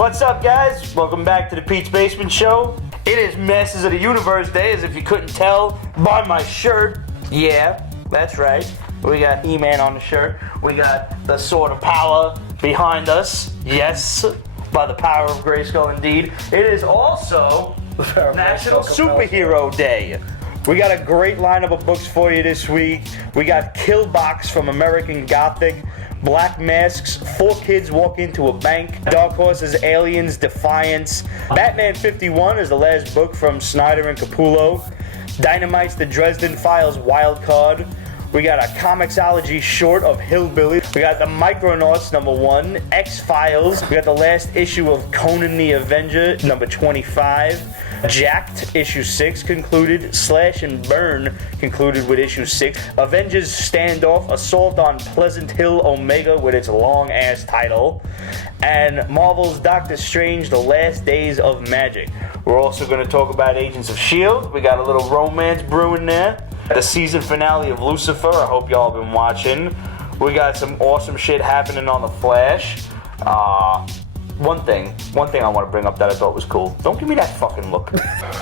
What's up, guys? Welcome back to the Pete's Basement Show. It is Masters of the Universe Day, as if you couldn't tell by my shirt. Yeah, that's right. We got He-Man on the shirt. We got the Sword of Power behind us. Yes, by the power of Grayskull, indeed. It is also National Superhero Day. We got a great lineup of books for you this week. We got Kill Box from American Gothic, Black Masks, 4 Kids Walk Into a Bank, Dark Horse's Aliens, Defiance, Batman 51 is the last book from Snyder and Capullo, Dynamite's The Dresden Files Wild Card. We got a Comixology short of Hillbilly. We got the Micronauts #1, X-Files. We got the last issue of Conan the Avenger, number 25. Jacked, issue 6 concluded. Slash and Burn concluded with issue 6. Avengers Standoff, Assault on Pleasant Hill Omega with its long-ass title. And Marvel's Dr.Strange, The Last Days of Magic. We're also going to talk about Agents of S.H.I.E.L.D. We got a little romance brewing there. The season finale of Lucifer, I hope y'all been watching. We got some awesome shit happening on The Flash. One thing I want to bring up that I thought was cool. Don't give me that fucking look.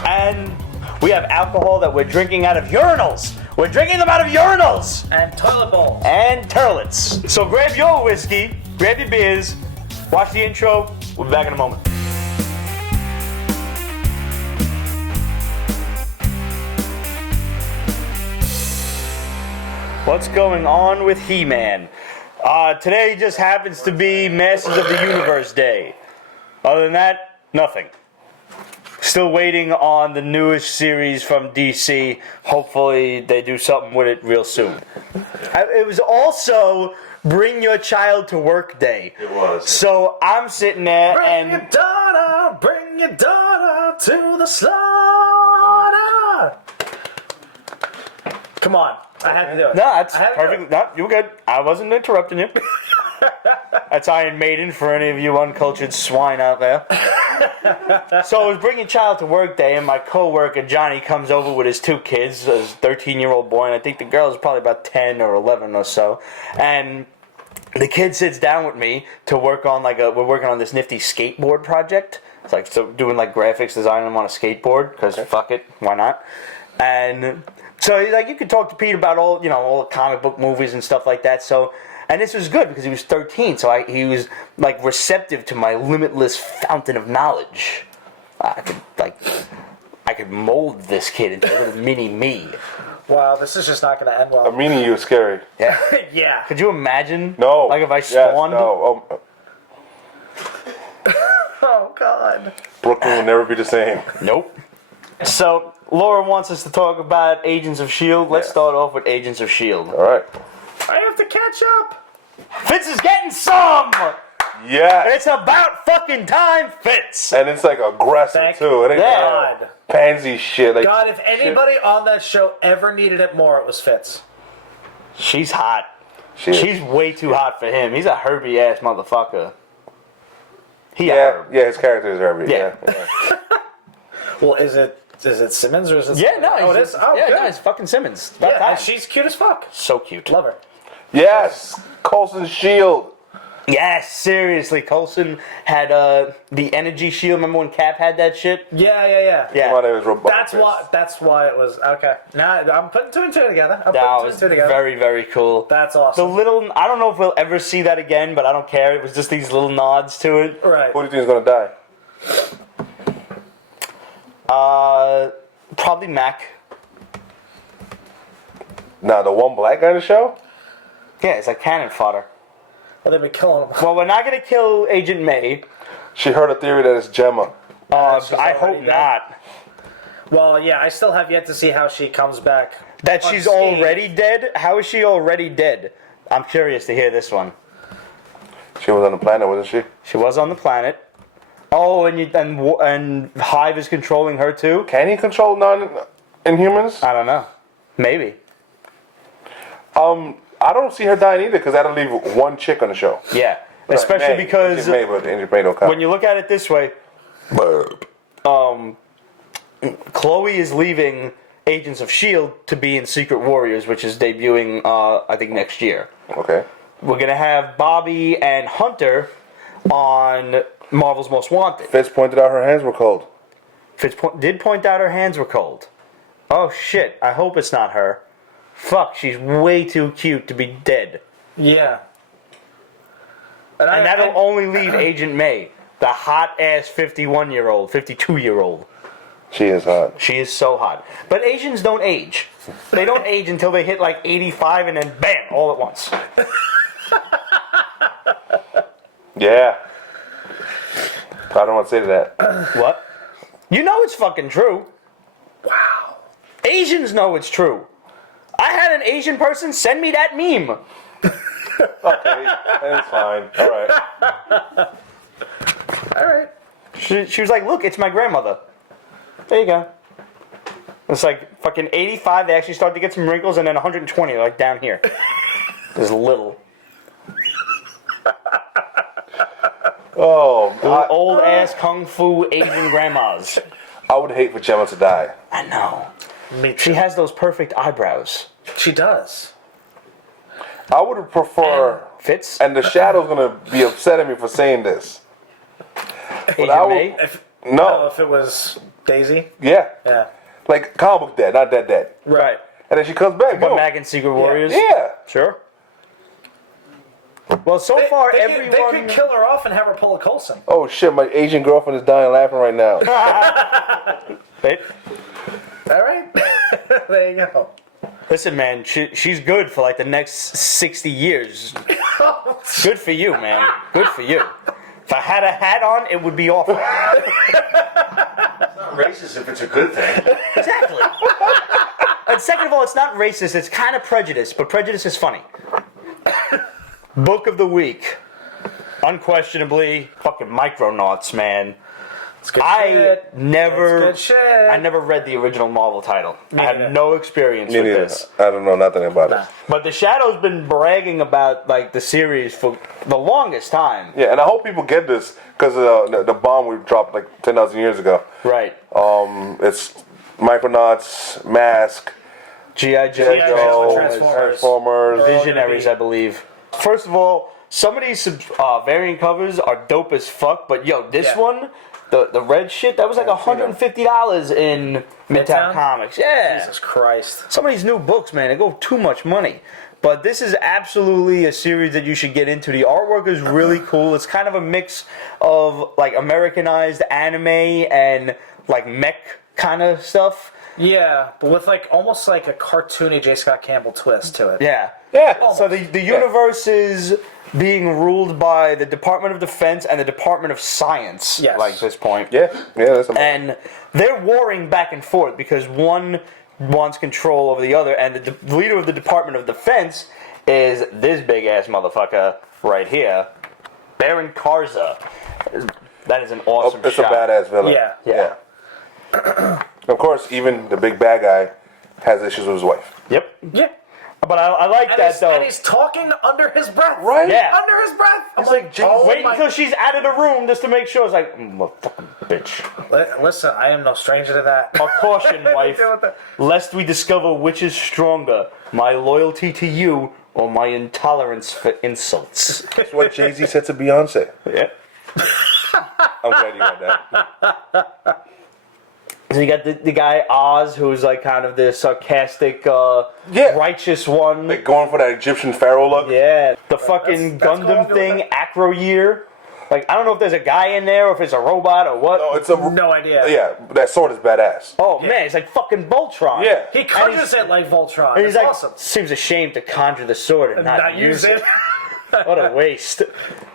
And we have alcohol that we're drinking out of urinals. We're drinking them out of urinals. And toilet bowls. And turlets. So grab your whiskey, grab your beers, watch the intro. We'll be back in a moment. What's going on with He-Man? Today just happens to be Masters of the Universe Day. Other than that, nothing. Still waiting on the newest series from DC. Hopefully they do something with it real soon. It was also Bring Your Child to Work Day. It was. So I'm sitting there Bring your daughter to the slaughter. Come on. I had to do it. No, that's perfect. No, you were good. I wasn't interrupting you. That's Iron Maiden for any of you uncultured swine out there. So it was Bring Your Child to Work Day, and my co-worker Johnny comes over with his 2 kids, a 13-year-old boy, and I think the girl is probably about 10 or 11 or so. And the kid sits down with me to work on we're working on this nifty skateboard project. It's like doing like graphics, designing them on a skateboard because fuck it, why not? And so he's like, you could talk to Pete about all the comic book movies and stuff like that. So, and this was good because he was 13, so he was like receptive to my limitless fountain of knowledge. I could mold this kid into a little mini me. Wow, this is just not going to end well. A mini you is scary. Yeah. Yeah. Could you imagine? No. Like if I spawned? Yes, no. Oh, God. Brooklyn will never be the same. Nope. So, Laura wants us to talk about Agents of S.H.I.E.L.D. Let's start off with Agents of S.H.I.E.L.D. All right. I have to catch up. Fitz is getting some! Yeah. It's about fucking time, Fitz! And it's like aggressive Thank too. It ain't God. pansy shit. Like, God, if anybody on that show ever needed it more, it was Fitz. She's hot. She's She's way too hot for him. He's a Herbie-ass motherfucker. yeah, his character is Herbie. Yeah. Well, is it Simmons or is it? Yeah, no, Oh, it is. Oh, yeah, good. no, it's fucking Simmons. About Yeah, time. and she's cute as fuck. So cute. Love her. Yes. Coulson's shield. Yes, seriously. Coulson had the energy shield. Remember when Cap had that shit? Yeah. Yeah. Well, it was robust. That's why it was okay. Now I'm putting 2 and 2 together. That was very, very cool. That's awesome. I don't know if we'll ever see that again, but I don't care. It was just these little nods to it. Right. Who do you think is gonna die? Probably Mac. Nah, the one black guy in the show? Yeah, it's like cannon fodder. Well, they've been killing them. Well, we're not going to kill Agent May. She heard a theory that it's Gemma. I hope not. Well, yeah, I still have yet to see how she comes back. That she's unscathed. already dead? How is she already dead? I'm curious to hear this one. She was on the planet, wasn't she? She was on the planet. Oh, and Hive is controlling her too? Can he control non-Inhumans? I don't know. Maybe. I don't see her dying either because that'll leave one chick on the show. Yeah. Especially because May, but the May don't count. when you look at it this way, Chloe is leaving Agents of S.H.I.E.L.D. to be in Secret Warriors, which is debuting, I think, next year. Okay. We're going to have Bobby and Hunter on Marvel's Most Wanted. Fitz pointed out her hands were cold. Fitz did point out her hands were cold. Oh shit, I hope it's not her. Fuck, she's way too cute to be dead. Yeah. And that'll only leave Agent May, the hot-ass 51-year-old, 52-year-old. She is hot. She is so hot. But Asians don't age. They don't age until they hit like 85 and then bam, all at once. Yeah. I don't want to say that. What? You know it's fucking true. Wow. Asians know it's true. I had an Asian person send me that meme. Okay, that's fine. All right. All right. She was like, look, it's my grandmother. There you go. It's like fucking 85, they actually start to get some wrinkles, and then 120, like down here. There's little. Oh, Old ass kung fu Asian grandmas. I would hate for Gemma to die. I know. Me too. She has those perfect eyebrows. She does. I would prefer. Fitz? And the Shadow's gonna be upset at me for saying this. Agent I would- May? No. If it was Daisy. Yeah. Yeah. Like comic book dead, not dead. Right. And then she comes back. But Boom. back in Secret Warriors? Yeah. Sure. Well, so far, They everyone... could kill her off and have her pull a Coulson. Oh shit, my Asian girlfriend is dying laughing right now. Wait. All right. There you go. Listen, man, she's good for like the next 60 years. Good for you, man. Good for you. If I had a hat on, it would be awful. It's not racist if it's a good thing. Exactly. And second of all, it's not racist, it's kind of prejudice, but prejudice is funny. Book of the week. Unquestionably, fucking Micronauts, man. It's good I shit. never It's good shit. I never read the original Marvel title. I neither. have no experience Me with neither. this. I don't know nothing about it. But the Shadow's been bragging about like the series for the longest time. Yeah, and I hope people get this because the bomb we dropped like 10,000 years ago. Right. It's Micronauts, Mask, G.I. Joe, G.I. Joe, Transformers. Visionaries, I believe. First of all, some of these variant covers are dope as fuck, but yo, this Yeah. one, the red shit, that was like $150 in Midtown Midtown? Comics. Yeah. Jesus Christ. Some of these new books, man, they go too much money. But this is absolutely a series that you should get into. The artwork is really cool. It's kind of a mix of like Americanized anime and like mech kind of stuff. Yeah, but with like almost like a cartoony J. Scott Campbell twist to it. Yeah. Yeah. So the universe is being ruled by the Department of Defense and the Department of Science, Yes. like this point. Yeah, that's And they're warring back and forth because one wants control over the other, and the leader of the Department of Defense is this big-ass motherfucker right here, Baron Karza. That is an awesome it's shot. a badass villain. Yeah. Of course, even the big bad guy has issues with his wife. Yep. Yeah. But I like that, though. And he's talking under his breath. Right? Yeah. Under his breath. I'm It's like, oh Wait my- until she's out of the room just to make sure. It's like, motherfucking bitch. Listen, I am no stranger to that. A caution, wife, Deal with that. lest we discover which is stronger, my loyalty to you or my intolerance for insults. That's what Jay-Z said to Beyonce. Yeah. I'm glad you got that. So you got the guy Oz, who's like kind of the sarcastic, righteous one. Like going for that Egyptian pharaoh look. Yeah, the fucking that's Gundam cool. thing, Acro Year. Like, I don't know if there's a guy in there or if it's a robot or what. No, it's a No idea. Yeah, that sword is badass. Oh man, it's like fucking Voltron. Yeah. He And conjures it like Voltron. And he's It's like, awesome. seems ashamed to conjure the sword and Not use it. What a waste.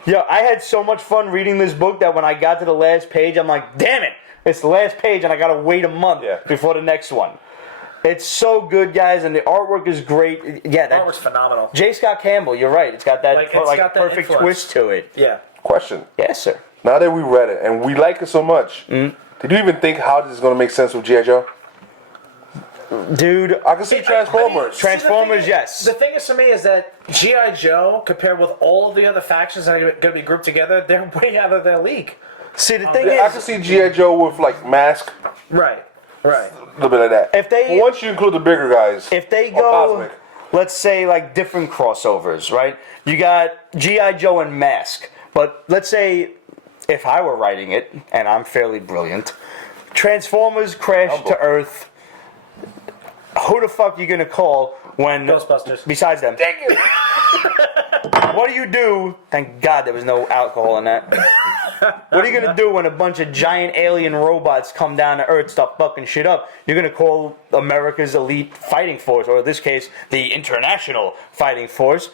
Yo, I had so much fun reading this book that when I got to the last page, I'm like, damn it, it's the last page and I gotta wait a month before the next one. It's so good, guys, and the artwork is great. Yeah, that Artwork's phenomenal. J. Scott Campbell, you're right. It's got that Like, it's got that perfect influence. twist to it. Yeah. Question. Yes, sir. Now that we read it and we like it so much, did you even think how this is going to make sense with G.I. Joe? Dude, I can see Transformers. Transformers, yes. The thing is to me is that G.I. Joe, compared with all of the other factions that are going to be grouped together, they're way out of their league. See, the thing I can is, see G.I. Joe with like Mask, Right. Right. a little bit of that. If they- But once you include the bigger guys, if they or go, Cosmic. let's say, like, different crossovers, right? You got G.I. Joe and Mask. But let's say if I were writing it, and I'm fairly brilliant, Transformers crash to Earth. Who the fuck are you gonna call when Ghostbusters. Besides them? Dang it. What do you do? Thank God there was no alcohol in that. What are you gonna do when a bunch of giant alien robots come down to Earth, start fucking shit up? You're gonna call America's elite fighting force, or in this case, the International Fighting Force.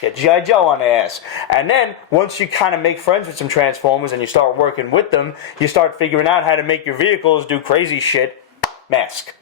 Get G.I. Joe on the ass. And then, once you kind of make friends with some Transformers and you start working with them, you start figuring out how to make your vehicles do crazy shit. Mask.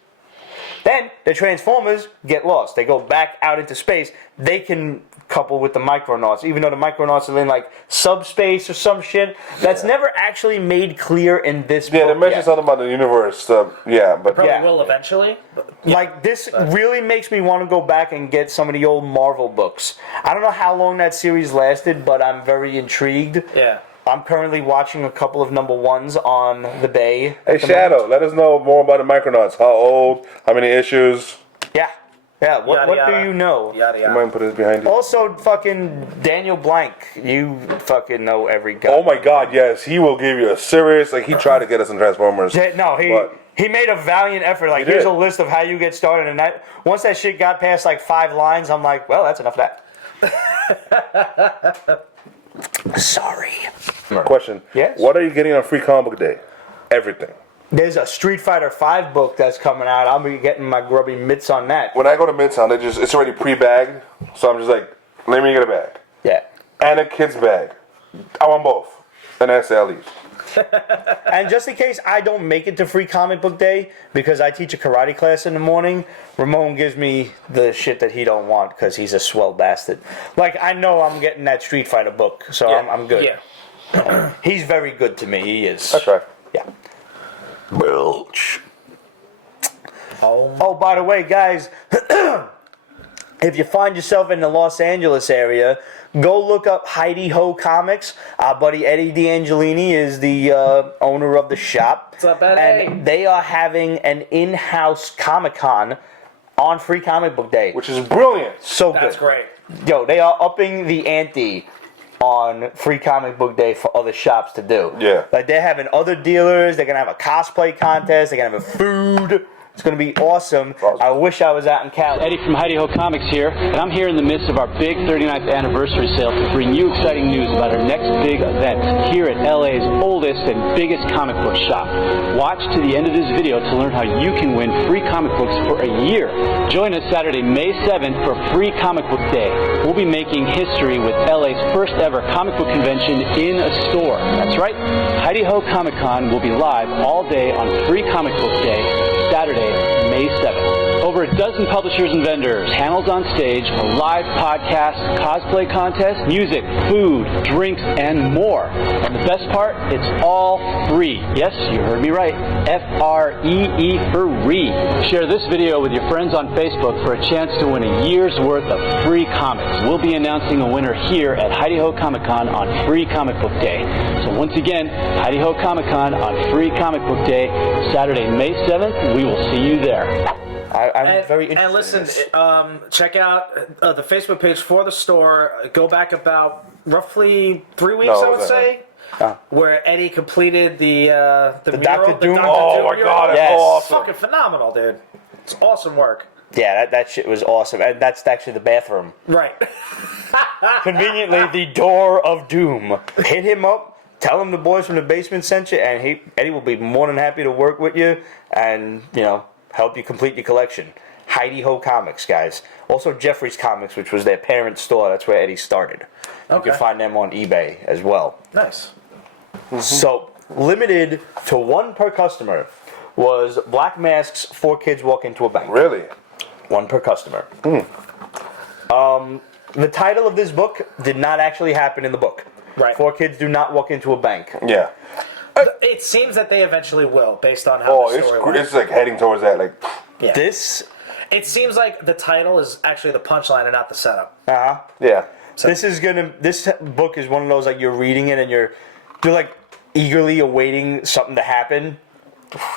Then, the Transformers get lost. They go back out into space. They can couple with the Micronauts, even though the Micronauts are in, like, subspace or some shit. That's never actually made clear in this book. Yeah, they mentioned something about the universe. But Probably will eventually. Like, this really makes me want to go back and get some of the old Marvel books. I don't know how long that series lasted, but I'm very intrigued. Yeah. I'm currently watching a couple of number ones on the Bay. Hey, Shadow, let us know more about the Micronauts. How old? How many issues? Yeah. What Yada, do you know? Yada, You yada. might put this behind you. Also, fucking Daniel Blank. You fucking know every guy. Oh my God, yes, he will give you a serious. Like he tried to get us in Transformers. No, he made a valiant effort. Like, He here's did. a list of how you get started. And that once that shit got past like 5 lines, I'm like, well, that's enough of that. Sorry. Question. Yes? What are you getting on Free Comic Book Day? Everything. There's a Street Fighter V book that's coming out. I'll be getting my grubby mitts on that. When I go to Midtown, it's already pre-bagged, so I'm just like, let me get a bag Yeah. and a kid's bag. I want both, and that's at least. And just in case I don't make it to Free Comic Book Day because I teach a karate class in the morning, Ramon gives me the shit that he don't want because he's a swell bastard. Like, I know I'm getting that Street Fighter book, so I'm good. Yeah. He's very good to me. He is. That's right. Yeah. Belch. Oh. Oh, by the way, guys, if you find yourself in the Los Angeles area, go look up Heidi Ho Comics. Our buddy Eddie D'Angelini is the owner of the shop. What's up, Eddie? And they are having an in-house Comic-Con on Free Comic Book Day. Which is brilliant. So good. That's great. Yo, they are upping the ante on Free Comic Book Day for other shops to do. Yeah. Like, they're having other dealers. They're going to have a cosplay contest. They're going to have a food. It's going to be awesome. I wish I was out in Cali. Eddie from Heidi Ho Comics here, and I'm here in the midst of our big 39th anniversary sale to bring you exciting news about our next big event here at LA's oldest and biggest comic book shop. Watch to the end of this video to learn how you can win free comic books for a year. Join us Saturday, May 7th for Free Comic Book Day. We'll be making history with LA's first ever comic book convention in a store. That's right, Heidi Ho Comic Con will be live all day on Free Comic Book Day, Saturday, May 7th. Over a dozen publishers and vendors, panels on stage, a live podcast, cosplay contest, music, food, drinks, and more. And the best part, it's all free. Yes, you heard me right. F-R-E-E free. Share this video with your friends on Facebook for a chance to win a year's worth of free comics. We'll be announcing a winner here at Heidi Ho Comic Con on Free Comic Book Day. So once again, Heidi Ho Comic Con on Free Comic Book Day, Saturday, May 7th. We will see you there. I'm very interested. And listen, in this. check out the Facebook page for the store. Go back about roughly 3 weeks, No, I would it was say, where Eddie completed the mural, Dr. Doom? Oh my God, that's Yes. awesome. Fucking phenomenal, dude. It's awesome work. Yeah, that shit was awesome. And that's actually the bathroom. Right. Conveniently, the door of doom. Hit him up. Tell him the boys from the basement sent you, and Eddie will be more than happy to work with you and, help you complete your collection. Heidi Ho Comics, guys. Also, Jeffrey's Comics, which was their parent store. That's where Eddie started. You Okay. can find them on eBay as well. Nice. So, limited to 1 per customer was Black Mask's 4 Kids Walk Into a Bank. Really? 1 per customer. The title of this book did not actually happen in the book. Right. 4 kids do not walk into a bank. Yeah. It seems that they eventually will, based on how the story went. It's like heading towards that. Like, Yeah. This, It seems like the title is actually the punchline and not the setup. yeah. this book is one of those, like, you're reading it and you're like eagerly awaiting something to happen,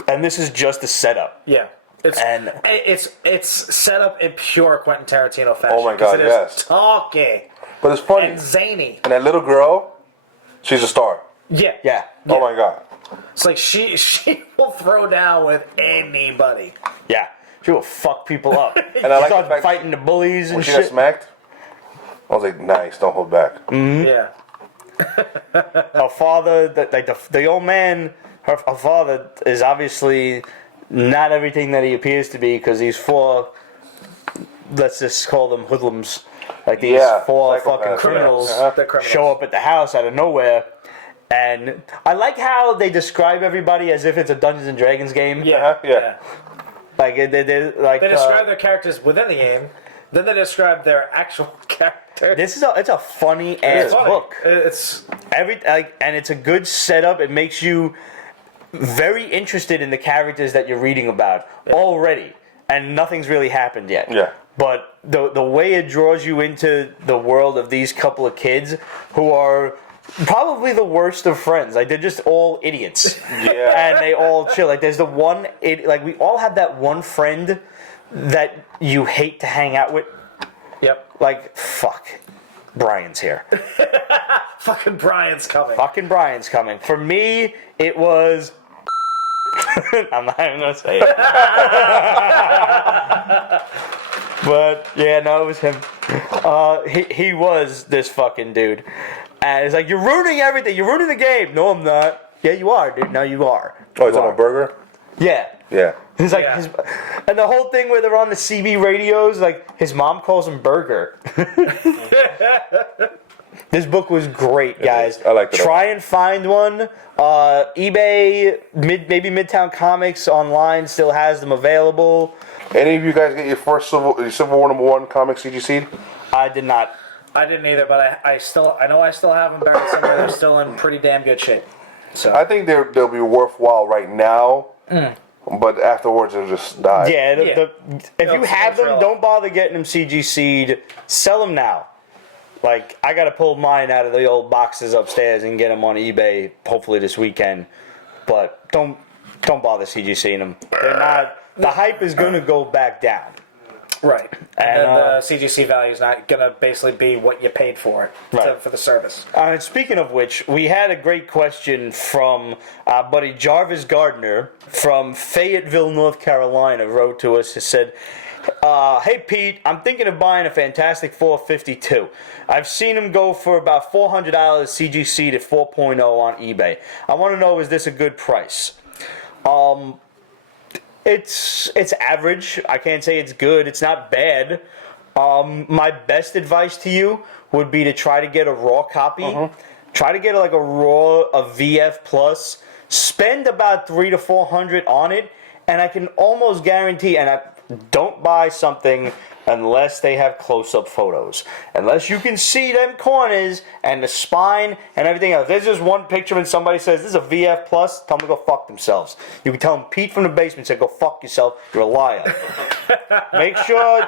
and this is just a setup. Yeah. It's set up in pure Quentin Tarantino fashion. Oh my God, 'cause it is yes. talky But it's funny. and zany. And that little girl, She's a star. Yeah. Yeah. Oh my god. It's like she will throw down with anybody. Yeah. She will fuck people up. And I like the Start fact fighting the bullies when and she got shit. smacked, I was like, nice, don't hold back. Yeah. Her father, the old man, her father is obviously not everything that he appears to be because these four, let's just call them hoodlums, like these four psychopaths. fucking criminals They're criminals. show up at the house out of nowhere. And I like how they describe everybody as if it's a Dungeons and Dragons game. Yeah. Yeah. Like they describe their characters within the game, then they describe their actual character. it's a funny ass funny. book. It's And it's a good setup. It makes you very interested in the characters that you're reading about already, and nothing's really happened yet. Yeah. But the way it draws you into the world of these couple of kids who are probably the worst of friends. Like they're just all idiots. Yeah. And they all chill. Like there's the one like we all have that one friend that you hate to hang out with. Yep. Like fuck. Brian's here. Fucking Brian's coming. Fucking Brian's coming. For me, it was. I'm not even gonna say it. But yeah, no, it was him. He was this fucking dude, and it's like you're ruining everything. You're ruining the game. No, I'm not. Yeah, you are, dude. No, you are. Oh, it's on a burger? Yeah. Yeah. He's like, Yeah. and the whole thing where they're on the CB radios, like his mom calls him Burger. This book was great, guys. I liked it. Try and find one. eBay, maybe Midtown Comics online still has them available. Any of you guys get your first Civil War #1 comic CGC'd? I did not. I didn't either, but I know I still have them buried somewhere. They're still in pretty damn good shape. So I think they'll be worthwhile right now, but afterwards they'll just die. Yeah, if you have them, trail don't bother getting them CGC'd. Sell them now. Like, I got to pull mine out of the old boxes upstairs and get them on eBay hopefully this weekend. But don't bother CGC'ing them. They're not. The hype is going to go back down. right, and And, then the CGC value is not gonna basically be what you paid for it Right. for the service. And speaking of which, we had a great question from our buddy Jarvis Gardner from Fayetteville, North Carolina, wrote to us and said, hey Pete, I'm thinking of buying a Fantastic Four 52. I've seen them go for about $400 CGC to 4.0 on eBay. I want to know, is this a good price? It's average. I can't say it's good. It's not bad. My best advice to you would be to try to get a raw copy. Try to get like a VF Plus. Spend about $300 to $400 on it, and I can almost guarantee. And don't buy something unless they have close-up photos. Unless you can see them corners and the spine and everything else. There's just one picture and somebody says, this is a VF Plus, tell them to go fuck themselves. You can tell them Pete from the basement said, go fuck yourself, you're a liar. Make sure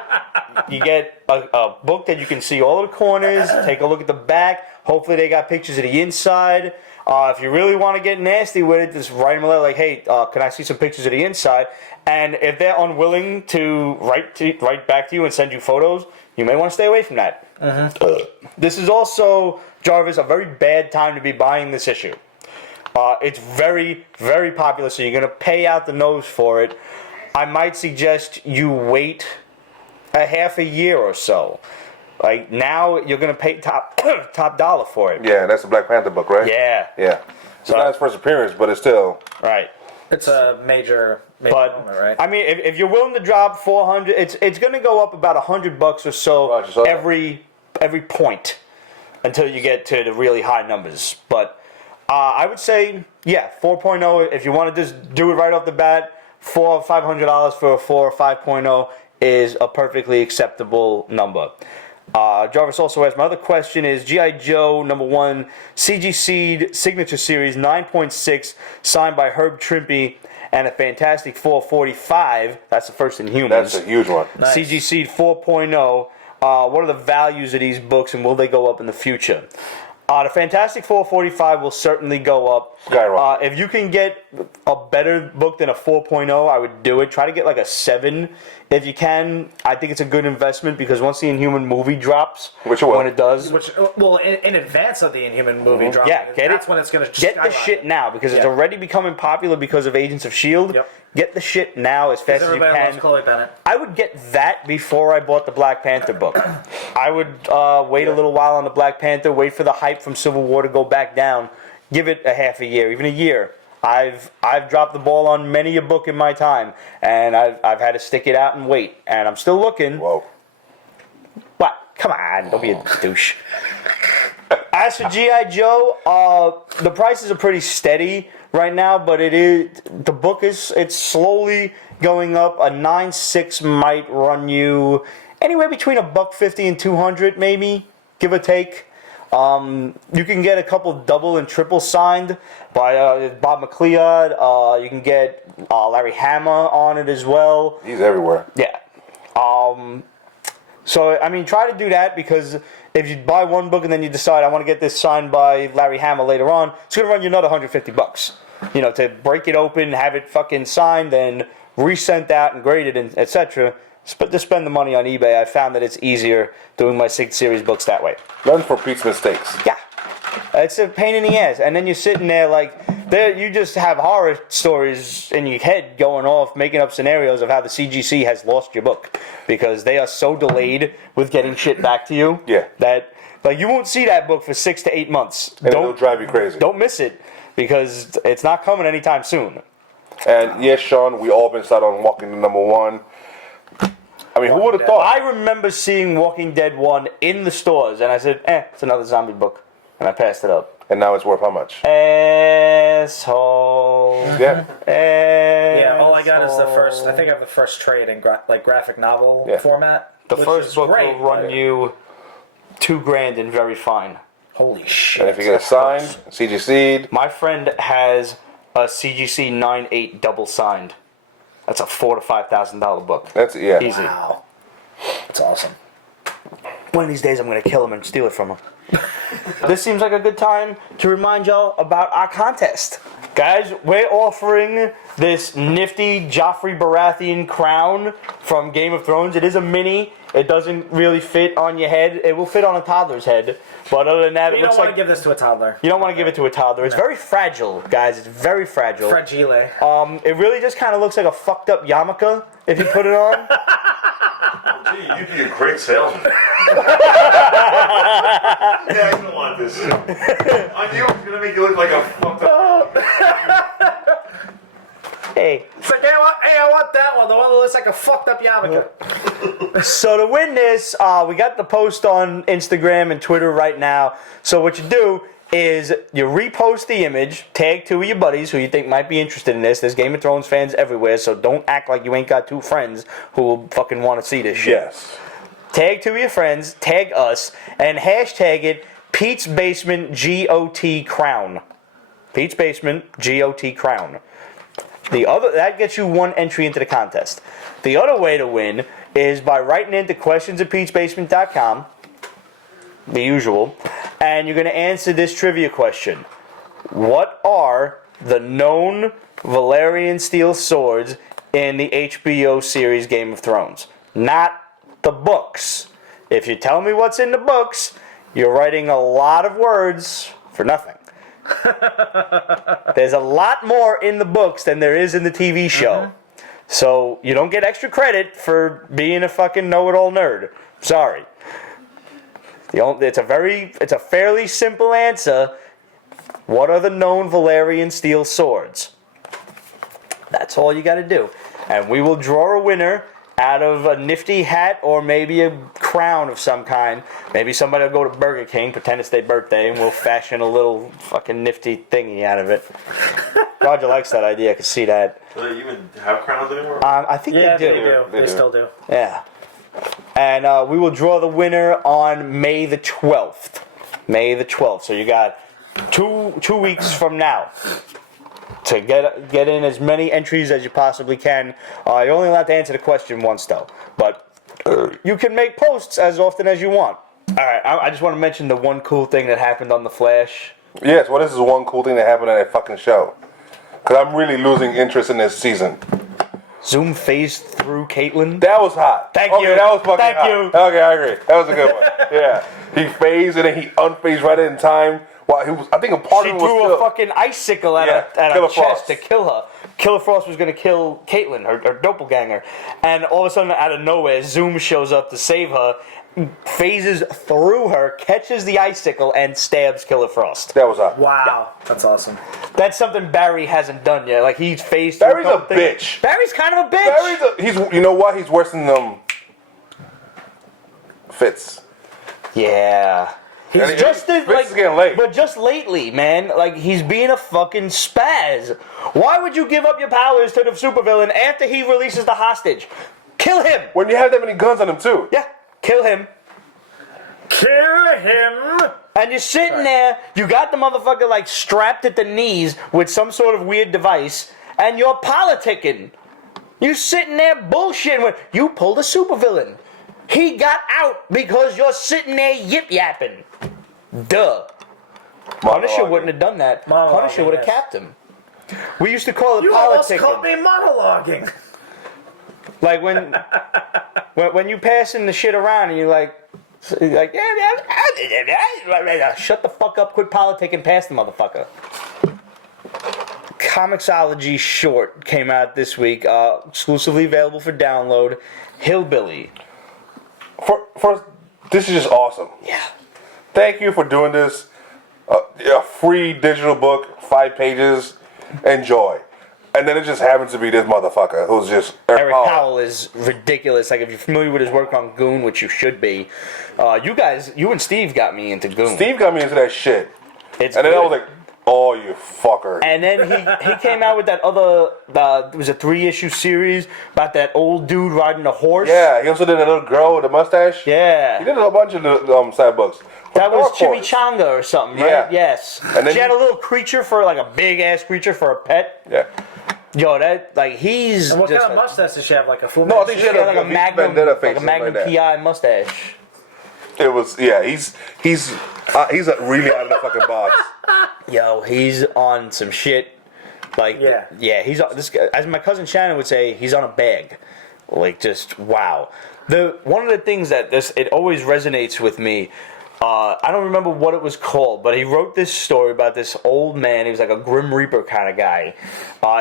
you get a book that you can see all the corners, take a look at the back. Hopefully they got pictures of the inside. If you really want to get nasty with it, just write them a letter like, hey, can I see some pictures of the inside? And if they're unwilling to write back to you and send you photos, you may want to stay away from that. This is also, Jarvis, a very bad time to be buying this issue. It's very, very popular, so you're going to pay out the nose for it. I might suggest you wait a half a year or so. Like, now you're going to pay top dollar for it. Yeah, that's a Black Panther book, right? Yeah. Yeah. It's not his first appearance, but it's still... Right. It's a major But moment, right? I mean, if you're willing to drop $400, it's going to go up about $100 or so Roger, so- every point until you get to the really high numbers. But I would say, yeah, 4.0. If you want to just do it right off the bat, $400 or $500 for a 4 or 5.0 is a perfectly acceptable number. Jarvis also asked, my other question is G.I. Joe #1 CG Seed Signature Series 9.6 signed by Herb Trimpe and a Fantastic Four 45. That's the first in humans. That's a huge one. Nice. CG Seed 4.0. What are the values of these books and will they go up in the future? The Fantastic Four 45 will certainly go up. Skyrocket. If you can get a better book than a 4.0, I would do it. Try to get like a 7 if you can. I think it's a good investment because once the Inhuman movie drops, Which it will. when it does, In advance of the Inhuman movie drop, yeah, get that's it. when it's going to get the shit now because it's Yeah. already becoming popular because of Agents of Shield. Yep. Get the shit now as fast as you Everybody loves can. Chloe Bennett. I would get that before I bought the Black Panther book. I would wait a little while on the Black Panther, wait for the hype from Civil War to go back down, give it a half a year, even a year. I've dropped the ball on many a book in my time, and I've had to stick it out and wait, and I'm still looking. Whoa. But come on, don't be a douche. As for G.I. Joe, the prices are pretty steady right now, but the book it's slowly going up. A 9.6 might run you anywhere between $150 and $200, maybe, give or take. You can get a couple double and triple signed by Bob McLeod. You can get Larry Hama on it as well. He's everywhere. Yeah. So, I mean, try to do that because if you buy one book and then you decide I want to get this signed by Larry Hama later on, it's going to run you another $150. You know, to break it open, have it fucking signed, then resent out and graded, and etc. To spend the money on eBay, I found that it's easier doing my 6th series books that way. Learn from Pete's mistakes. Yeah. It's a pain in the ass. And then you're sitting there you just have horror stories in your head going off, making up scenarios of how the CGC has lost your book. Because they are so delayed with getting shit back to you. Yeah. That, you won't see that book for 6 to 8 months. And it'll drive you crazy. Don't miss it. Because it's not coming anytime soon. And yes, Sean, we all been started on Walking Dead #1. I mean, who would have thought? I remember seeing Walking Dead 1 in the stores, and I said, it's another zombie book. And I passed it up. And now it's worth how much? Asshole. Yeah. Yeah, all I got is the first. I think I have the first trade in graphic novel format. The which first is book great, will run but- you $2,000 in very fine. Holy shit! And if you get it signed, CGC'd. My friend has a CGC 9.8 double signed. That's a $4,000 to $5,000 book. That's yeah. Easy. Wow, that's awesome. One of these days I'm going to kill him and steal it from him. This seems like a good time to remind y'all about our contest. Guys, we're offering this nifty Joffrey Baratheon crown from Game of Thrones. It is a mini. It doesn't really fit on your head. It will fit on a toddler's head. But other than that, it You looks don't want like to give this to a toddler. you don't want to give it to a toddler. It's very fragile, guys. It's very fragile. Fragile. It really just kind of looks like a fucked up yarmulke if you put it on. Gee, you'd be a great salesman. Yeah, I don't want this. I knew it was going to make you look like a fucked up. Hey. It's like, hey, I want that one. The one that looks like a fucked up yarmulke. So to win this, we got the post on Instagram and Twitter right now. So what you do is you repost the image, tag 2 of your buddies who you think might be interested in this. There's Game of Thrones fans everywhere, so don't act like you ain't got 2 friends who will fucking want to see this shit. Yes. Tag 2 of your friends, tag us, and hashtag it Pete's Basement GOT Crown. Pete's Basement GOT Crown. That gets you 1 entry into the contest. The other way to win is by writing into questions@petesbasement.com, the usual, and you're going to answer this trivia question. What are the known Valyrian steel swords in the HBO series Game of Thrones? Not the books. If you tell me what's in the books, you're writing a lot of words for nothing. There's a lot more in the books than there is in the TV show. So you don't get extra credit for being a fucking know-it-all nerd. Sorry. It's a fairly simple answer. What are the known Valyrian steel swords? That's all you got to do. And we will draw a winner out of a nifty hat or maybe a crown of some kind. Maybe somebody will go to Burger King, pretend it's their birthday, and we'll fashion a little fucking nifty thingy out of it. Roger likes that idea. I can see that. Do they even have crowns anymore? I think Yeah, they do. they do. They They do. still do. Yeah. And we will draw the winner on May the 12th. May the 12th. So you got two weeks from now to get in as many entries as you possibly can. You're only allowed to answer the question once, though. But you can make posts as often as you want. All right, I just want to mention the one cool thing that happened on The Flash. Yes, well, this is one cool thing that happened at that fucking show. Because I'm really losing interest in this season. Zoom phased through Caitlyn. That was hot. Thank okay, you. That was fucking Thank hot. you. Okay, I agree. That was a good one. Yeah. He phased and then he unphased right in time. While he was, I think a part She of him was threw still... a fucking icicle at her Killer chest Frost. to kill her. Killer Frost was going to kill Caitlyn, her doppelganger. And all of a sudden, out of nowhere, Zoom shows up to save her, phases through her, catches the icicle, and stabs Killer Frost. That was hot. Wow, that's awesome. That's something Barry hasn't done yet. Like, he's phased Barry's through a bitch. Barry's kind of a bitch. He's you know what? He's worse than Fitz. Yeah. And Just Fitz like, is getting late. but just lately, man, like he's being a fucking spaz. Why would you give up your powers to the supervillain after he releases the hostage? Kill him. When you have that many guns on him too. Yeah, kill him. Kill him! And you're sitting there, you got the motherfucker like strapped at the knees with some sort of weird device, and you're politicking. You sitting there bullshitting with, you pulled a supervillain. He got out because you're sitting there yip-yapping. Duh. Punisher wouldn't have done that. Punisher would have capped him. We used to call it You almost politicking. called me monologuing. Like when you passing the shit around and you're like, shut the fuck up, quit politicking past the motherfucker. Comixology short came out this week, exclusively available for download. Hillbilly. First, this is just awesome. Yeah. Thank you for doing this. A free digital book, 5 pages. Enjoy. And then it just happens to be this motherfucker who's just Eric Powell is ridiculous. Like, if you're familiar with his work on Goon, which you should be, you and Steve got me into Goon. Steve got me into that shit. It's and then good. I was like, oh, you fucker. And then he came out with that other, it was a 3-issue series about that old dude riding a horse. Yeah, he also did a little girl with a mustache. Yeah. He did a bunch of the side books. That was Dark Horse. Chimichanga or something, right? Yeah. Yes. And then she had a little creature for, like, a big-ass creature for a pet. Yeah. Yo, that, like, he's And what just kind of mustache does she have? Like a full No, I think she had like a V Magnum, Vendetta face, like a Magnum something like that. PI mustache. It was, yeah, he's really out of the fucking box. Yo, he's on some shit. Like, yeah, he's on this guy, as my cousin Shannon would say, he's on a bag. Like, just wow. One of the things that it always resonates with me. I don't remember what it was called, but he wrote this story about this old man. He was like a Grim Reaper kind of guy.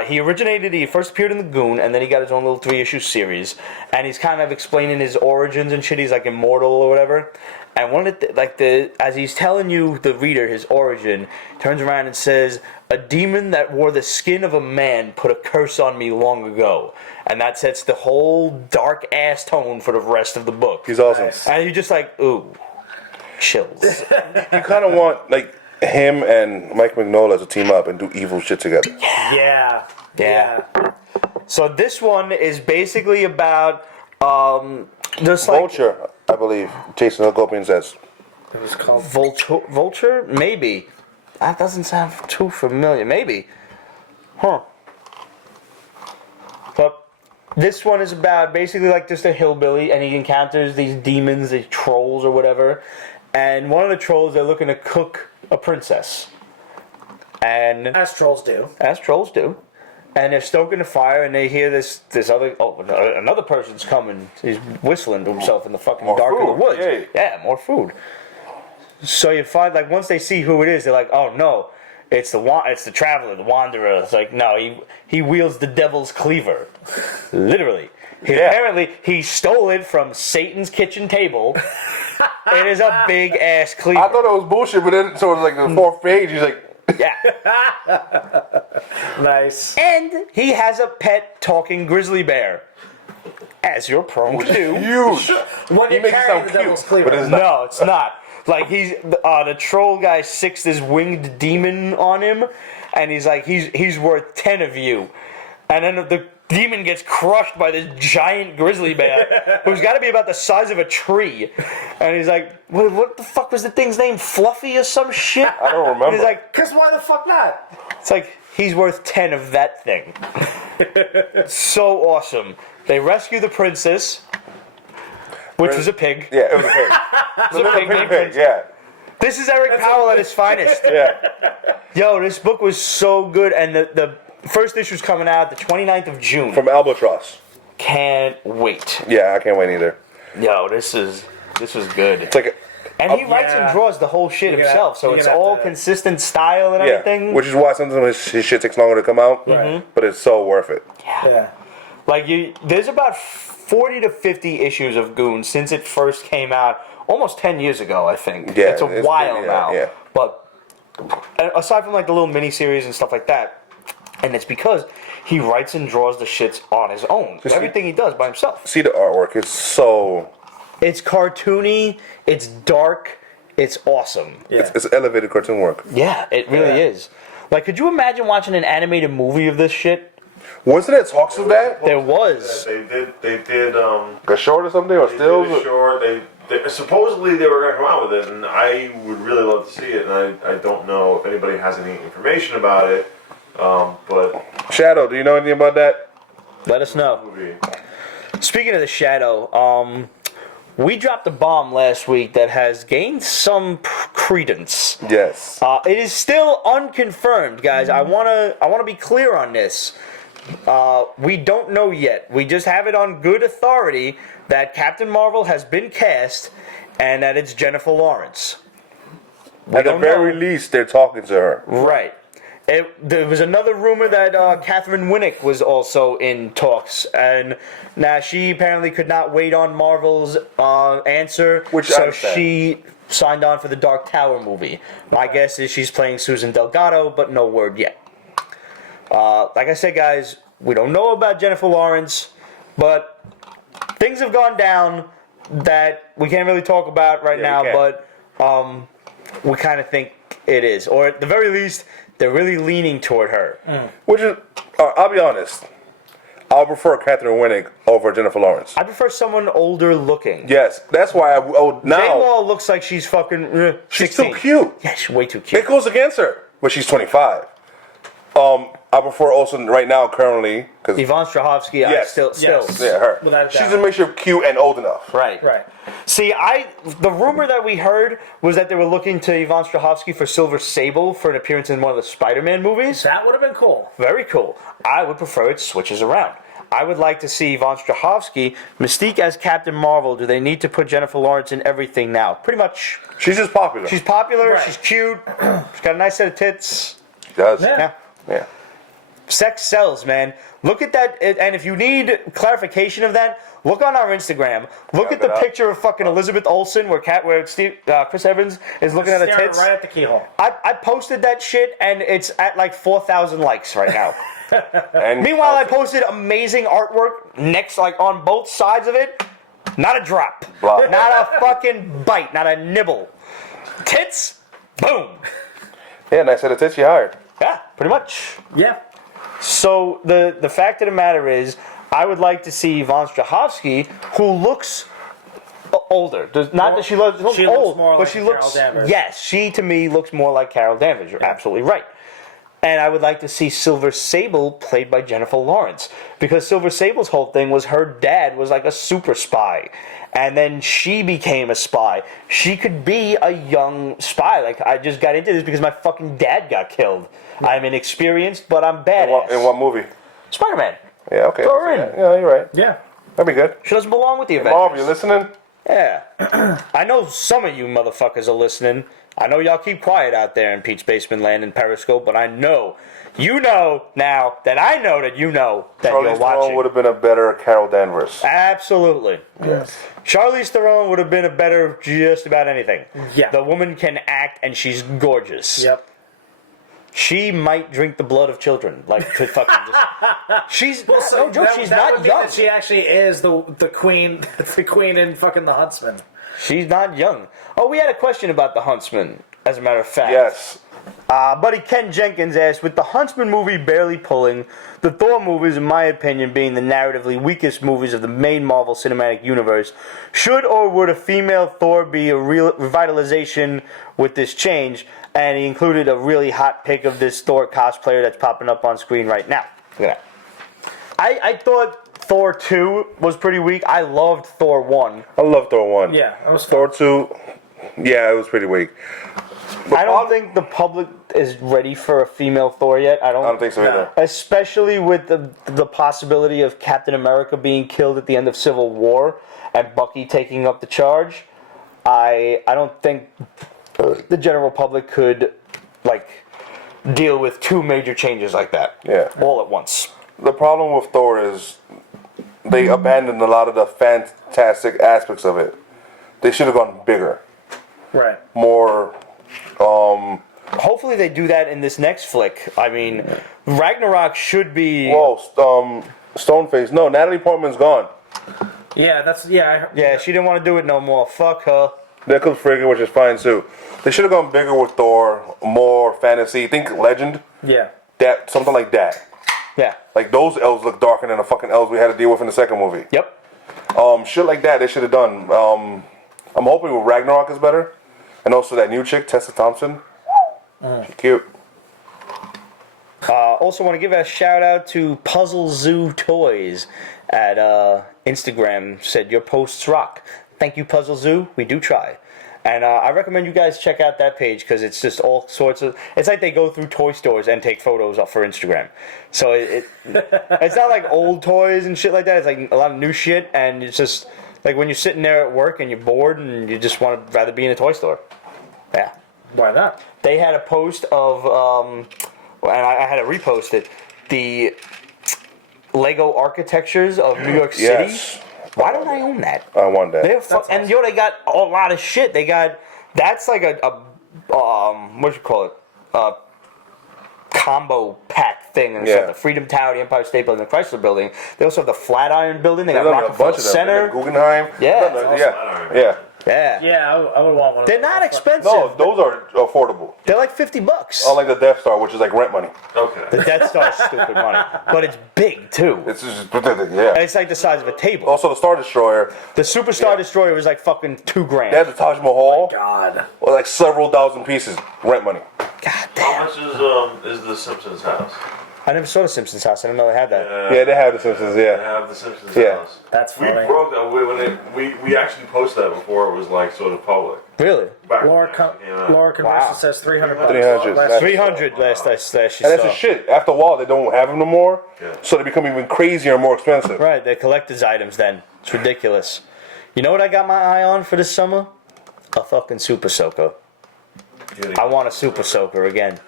He first appeared in the Goon, and then he got his own little 3-issue series. And he's kind of explaining his origins and shit. He's like immortal or whatever. And one of as he's telling you, the reader, his origin, turns around and says, "A demon that wore the skin of a man put a curse on me long ago." And that sets the whole dark ass tone for the rest of the book. He's awesome. And you're just like, ooh. Chills. You kind of want, like, him and Mike Mignola to team up and do evil shit together. Yeah. So this one is basically about just like Vulture, I believe. Jason Ogopian says. It was called Vulture? Maybe. That doesn't sound too familiar. Maybe. Huh. But this one is about basically like just a hillbilly, and he encounters these demons, these trolls or whatever. And one of the trolls, they're looking to cook a princess. And as trolls do. As trolls do. And they're stoking the fire, and they hear another person's coming. He's whistling to himself in the fucking More dark of the food, woods. yay. Yeah, more food. So you find, like, once they see who it is, they're like, oh no, it's the traveler, the wanderer. It's like, no, he wields the devil's cleaver. Literally. Apparently, he stole it from Satan's kitchen table. It is a big ass cleaver. I thought it was bullshit, but then, so it was like the 4th page, he's like, yeah. Nice. And he has a pet talking grizzly bear. As you're prone to do. huge. When He you makes it carry sound the cute, devil's cleaver. but it's not. No, it's not. Like, the troll guy sicks this winged demon on him, and he's like, he's worth 10 of you. And then the demon gets crushed by this giant grizzly bear, who's got to be about the size of a tree. And he's like, what the fuck was the thing's name? Fluffy or some shit? I don't remember. And he's like, Because why the fuck not? it's like, he's worth 10 of that thing. So awesome. They rescue the princess, which was a pig. Yeah, it was a pig. The Little Piggy. Yeah. This is Eric Powell at his finest. Yeah. Yo, this book was so good, and the first issue's coming out the 29th of June. From Albatross. Can't wait. Yeah, I can't wait either. Yo, this is good. It's like And he writes and draws the whole shit himself, so it's all consistent style and everything. which is why sometimes his shit takes longer to come out, but it's so worth it. Yeah. Like there's about 40 to 50 issues of Goon since it first came out, almost 10 years ago, I think. Yeah, it's a while now. Yeah. But aside from like the little miniseries and stuff like that, and it's because he writes and draws the shits on his own. Everything he does by himself. See the artwork; it's so. It's cartoony. It's dark. It's awesome. Yeah. It's elevated cartoon work. Yeah, it really is. Like, could you imagine watching an animated movie of this shit? Wasn't there talks of that? There was. They did A short or something, or they stills? did a short. They supposedly they were going to come out with it, and I would really love to see it. And I don't know if anybody has any information about it, but Shadow, do you know anything about that? Let us know. movie. Speaking of the Shadow, we dropped a bomb last week that has gained some credence. Yes. It is still unconfirmed, guys. I wanna be clear on this. We don't know yet. We just have it on good authority that Captain Marvel has been cast and that it's Jennifer Lawrence. At the very least, they're talking to her. Right. There was another rumor that Catherine Winnick was also in talks, and now she apparently could not wait on Marvel's answer, Which I so understand. she signed on for the Dark Tower movie. My guess is she's playing Susan Delgado, but no word yet. Like I said, guys, we don't know about Jennifer Lawrence, but things have gone down that we can't really talk about right now, but we kind of think it is. Or at the very least, they're really leaning toward her. Which is, I'll be honest, I'll prefer Catherine Winnick over Jennifer Lawrence. I prefer someone older looking. Yes, that's why I would now. J-Law looks like she's fucking She's 16. too cute. Yeah, she's way too cute. It goes against her, but she's 25. I prefer Olsen right now, currently, because Yvonne Strahovski, Yes. still. yeah, her. Without a She's doubt. a mixture of cute and old enough. Right. Right. See, the rumor that we heard was that they were looking to Yvonne Strahovski for Silver Sable for an appearance in one of the Spider-Man movies. That would have been cool. Very cool. I would prefer it switches around. I would like to see Yvonne Strahovski, Mystique as Captain Marvel. Do they need to put Jennifer Lawrence in everything now? Pretty much. She's just popular. She's popular. Right. She's cute. She's got a nice set of tits. She does. Yeah. Yeah. Sex sells, man. Look at that. And if you need clarification of that, look on our Instagram. Look at the picture of fucking Elizabeth Olsen where Chris Evans is looking at her Staring tits. right at the keyhole. I posted that shit and it's at like 4,000 likes right now. And Meanwhile, I posted amazing artwork next, like on both sides of it. Not a drop. Blah. Not a fucking bite. Not a nibble. Tits. Boom. Yeah, nice set of tits you hired. Yeah, pretty much. Yeah. So the fact of the matter is, I would like to see Yvonne Strahovski, who looks older. Not that she looks She old, looks more but like she Carol looks. Danvers. Yes, she to me looks more like Carol Danvers. You're absolutely right. And I would like to see Silver Sable played by Jennifer Lawrence, because Silver Sable's whole thing was her dad was like a super spy, and then she became a spy. She could be a young spy. Like, I just got into this because my fucking dad got killed. I'm inexperienced, but I'm badass. In what movie? Spider-Man. Yeah, okay. Throw her in. Yeah, you're right. Yeah. That'd be good. She doesn't belong with the Avengers. Marv, you listening? Yeah. I know some of you motherfuckers are listening. I know y'all keep quiet out there in Pete's Basement Land and Periscope, but I know, you know now that I know that you know that Charlize you're Theron watching. would have been a better Carol Danvers. Absolutely. Yes. Charlize Theron would have been a better just about anything. Yeah. The woman can act and she's gorgeous. Yep. She might drink the blood of children. Like, to fucking just... She's... no joke, she's that not would mean young. that she actually is the queen, the queen in fucking The Huntsman. She's not young. Oh, we had a question about The Huntsman, as a matter of fact. Yes. Buddy Ken Jenkins asked, with the Huntsman movie barely pulling, the Thor movies, in my opinion, being the narratively weakest movies of the main Marvel Cinematic Universe, should or would a female Thor be a real revitalization with this change? And he included a really hot pic of this Thor cosplayer that's popping up on screen right now. Look at that. I thought Thor 2 was pretty weak. I loved Thor 1. I love Thor 1. Yeah, it was Thor 2, yeah, it was pretty weak. I don't think the public is ready for a female Thor yet. I don't think so either. Especially with the possibility of Captain America being killed at the end of Civil War and Bucky taking up the charge. I don't think the general public could deal with two major changes like that. Yeah. All at once. The problem with Thor is they abandoned a lot of the fantastic aspects of it. They should have gone bigger. Right. More, Hopefully they do that in this next flick. I mean, Ragnarok should be... Whoa, Stoneface. No, Natalie Portman's gone. Yeah, Yeah, she didn't want to do it no more. Fuck her. There comes Frigga, which is fine too. They should have gone bigger with Thor, more fantasy. Think Legend. Yeah. That something like that. Yeah. Like those elves look darker than the fucking elves we had to deal with in the second movie. Yep. Shit like that they should have done. I'm hoping with Ragnarok is better, and also that new chick Tessa Thompson. She's cute. Also want to give a shout out to Puzzle Zoo Toys at Instagram. Said your posts rock. Thank you, Puzzle Zoo. We do try. And I recommend you guys check out that page because it's just all sorts of... It's like they go through toy stores and take photos up for Instagram. So it's not like old toys and shit like that. It's like a lot of new shit. And it's just like when you're sitting there at work and you're bored and you just want to rather be in a toy store. Yeah. Why not? They had a post of... and I had to repost it. The Lego architectures of New York City. Yes. Why don't I own that? I want that. And they got a lot of shit. They got that's like a what you call it, combo pack thing. And Yeah. The Freedom Tower, the Empire State Building, the Chrysler Building. They also have the Flatiron Building. They got There's a Rockefeller bunch of them. Center. Guggenheim. Yeah. Yeah. Yeah, I would want one of They're those. not expensive. No, those are affordable. They're like $50. Unlike the Death Star, which is like rent money. Okay. The Death Star's stupid money, but it's big too. It's just yeah. It's like the size of a table. Also, the Star Destroyer. The Superstar Destroyer was like fucking $2,000. They had the Taj Mahal. God. Well, like several thousand pieces. Rent money. God How damn. much is the Simpsons house? I never saw the Simpsons house. I didn't know they had that. Yeah, they have the Simpsons. They Yeah. have the Simpsons Yeah. house. That's We funny. broke that. We actually posted that before it was like sort of public. Really? Back Laura, when it actually came out. Laura Conversa Wow. says $300. 300. Last- 300 last I she And saw. that's the shit. After a while, they don't have them no more. Yeah. So they become even crazier and more expensive. Right, they're collector's items then. It's ridiculous. You know what I got my eye on for this summer? A fucking Super Soaker. I want a Super Soaker again.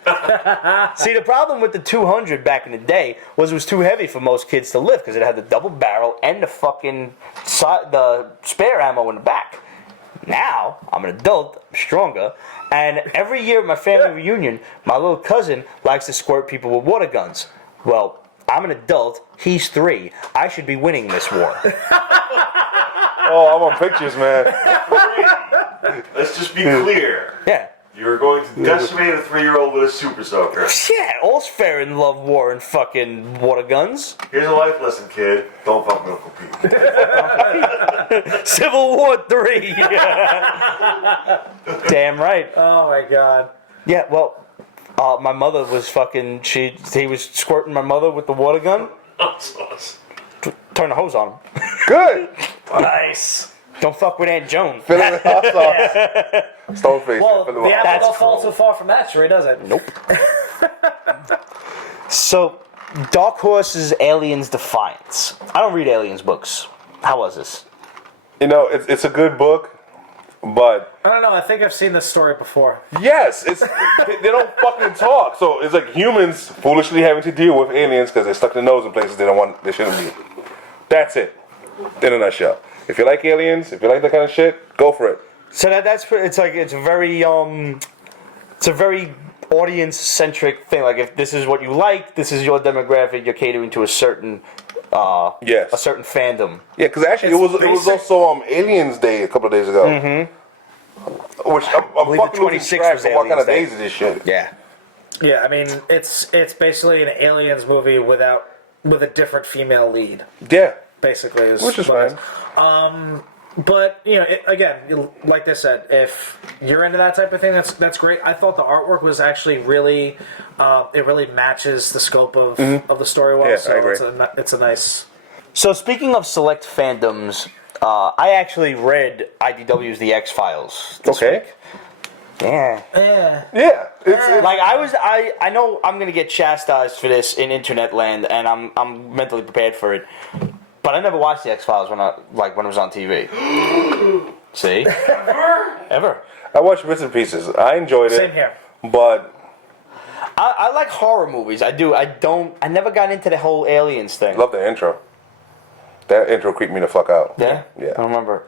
See, the problem with the 200 back in the day was it was too heavy for most kids to lift because it had the double barrel and the fucking the spare ammo in the back. Now, I'm an adult, I'm stronger, and every year at my family reunion, my little cousin likes to squirt people with water guns. Well, I'm an adult, he's 3. I should be winning this war. Oh, I'm on pictures, man. Let's just be clear. Yeah. You're going to decimate a 3-year-old with a Super Soaker. Yeah, all's fair in love, war, and fucking water guns. Here's a life lesson, kid. Don't fuck with Uncle Pete. Civil War 3. Damn right. Oh my God. Yeah, well, my mother was fucking. He was squirting my mother with the water gun. Sauce. Turn the hose on him. Good. Nice. Don't fuck with Aunt Joan. Fill it with hot sauce. Stoneface. Well, Fill it the with hot apple That's don't fall cruel. too far from that, sure, does it? Nope. So, Dark Horse's Aliens Defiance. I don't read Aliens books. How was this? You know, it's a good book, but I don't know. I think I've seen this story before. yes, they don't fucking talk. So it's like humans foolishly having to deal with aliens because they stuck their nose in places they shouldn't be. That's it. In a nutshell. If you like aliens, if you like that kind of shit, go for it. So it's a very audience-centric thing. Like, if this is what you like, this is your demographic, you're catering to a certain Yes. a certain fandom. Yeah, because actually it was also Aliens Day a couple of days ago. Mm-hmm. Which I'm believe the fucking losing 26th track was of what kind of Aliens days is this shit. Yeah. Yeah, I mean, it's basically an aliens movie with a different female lead. Yeah. Basically, is Which is what it fine. But again, like I said, if you're into that type of thing, that's great. I thought the artwork was actually really, it really matches the scope of the story well. Yeah, so I agree. it's a nice. So speaking of select fandoms, I actually read IDW's The X-Files this Okay. week. Yeah. Yeah. It's Like I know I'm gonna get chastised for this in internet land, and I'm mentally prepared for it. But I never watched the X-Files when it was on TV. See? Ever. I watched bits and pieces. I enjoyed it. Same here. But I like horror movies. I do. I never got into the whole aliens thing. love the intro. That intro creeped me the fuck out. Yeah? Yeah. I don't remember.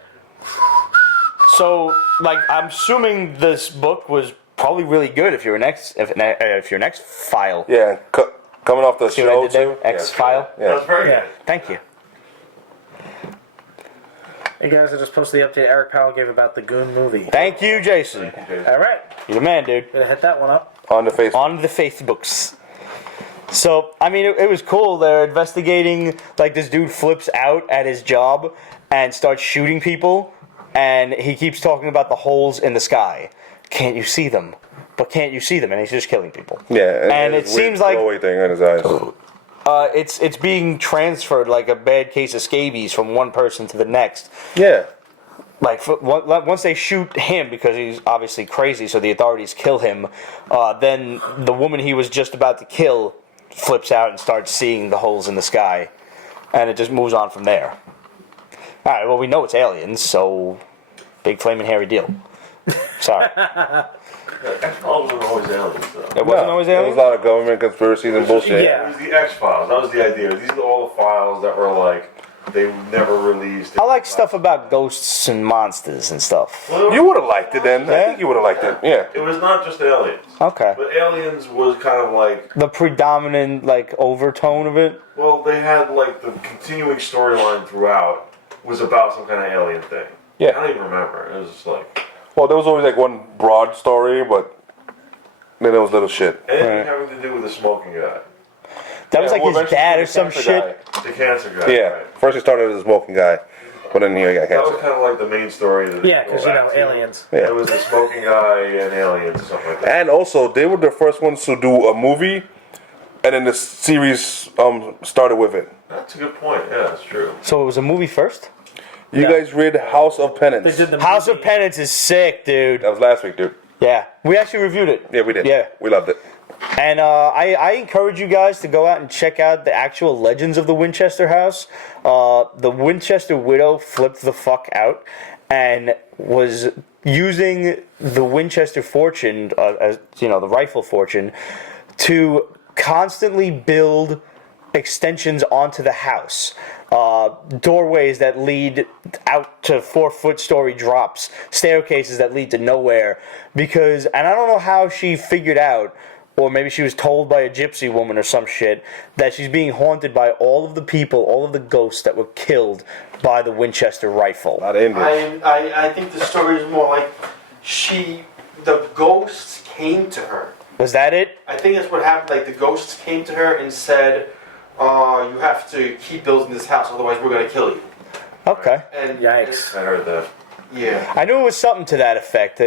So, like, I'm assuming this book was probably really good if you're an X-File. Yeah. Coming off the See what I show did there? too. X-File? That was very Yeah. good. Thank you. Hey guys, I just posted the update Eric Powell gave about the Goon movie. Thank you, Jason. All right, You're the man, dude. gonna hit that one up. On the face. On the Facebooks. So, I mean, it was cool. They're investigating, like, this dude flips out at his job and starts shooting people, and he keeps talking about the holes in the sky. Can't you see them? But can't you see them? And he's just killing people. Yeah. And it his weird seems like throwaway thing in his eyes. it's being transferred like a bad case of scabies from one person to the next. Yeah. Like once they shoot him because he's obviously crazy, so the authorities kill him. Then the woman he was just about to kill flips out and starts seeing the holes in the sky, and it just moves on from there. All right, well we know it's aliens, so big flaming hairy deal. Sorry, X-Files wasn't always aliens, though. it wasn't always There was aliens. a lot of government conspiracies and bullshit. Yeah. It was the X-Files. That was the idea. These are all the files that were like, they never released. I like stuff about ghosts and monsters and stuff. Well, You would have liked it then. I think you would have liked it. Yeah. it was not just aliens. Okay, But aliens was kind of like, the predominant like overtone of it. well, they had like the continuing storyline throughout was about some kind of alien thing. Yeah. I don't even remember. It was just like Well, there was always like one broad story, but then there was little shit. anything having to do with the smoking guy, That was Yeah, like well, his eventually dad the or some cancer shit. guy. the cancer guy. Yeah. Right. First he started as a smoking guy, but then he got That was cancer. kind of like the main story. That Yeah, because aliens. It was the smoking guy and aliens and stuff like that. And also, they were the first ones to do a movie, and then the series started with it. That's a good point. Yeah, that's true. So it was a movie first. You guys read House of Penance? They did the House movie. of Penance is sick, dude. That was last week, dude. Yeah, we actually reviewed it. Yeah, we did. Yeah. We loved it. And I encourage you guys to go out and check out the actual legends of the Winchester house. The Winchester widow flipped the fuck out and was using the Winchester fortune, the rifle fortune, to constantly build extensions onto the house. Doorways that lead out to 4-foot story drops, staircases that lead to nowhere. And I don't know how she figured out, or maybe she was told by a gypsy woman or some shit, that she's being haunted by all of the people, all of the ghosts that were killed by the Winchester rifle. Not Indians. I think the story is more like the ghosts came to her. Was that it? I think that's what happened. Like the ghosts came to her and said, "You have to keep building this house, otherwise we're gonna kill you." Okay. And Yikes. I heard that. Yeah. I knew it was something to that effect.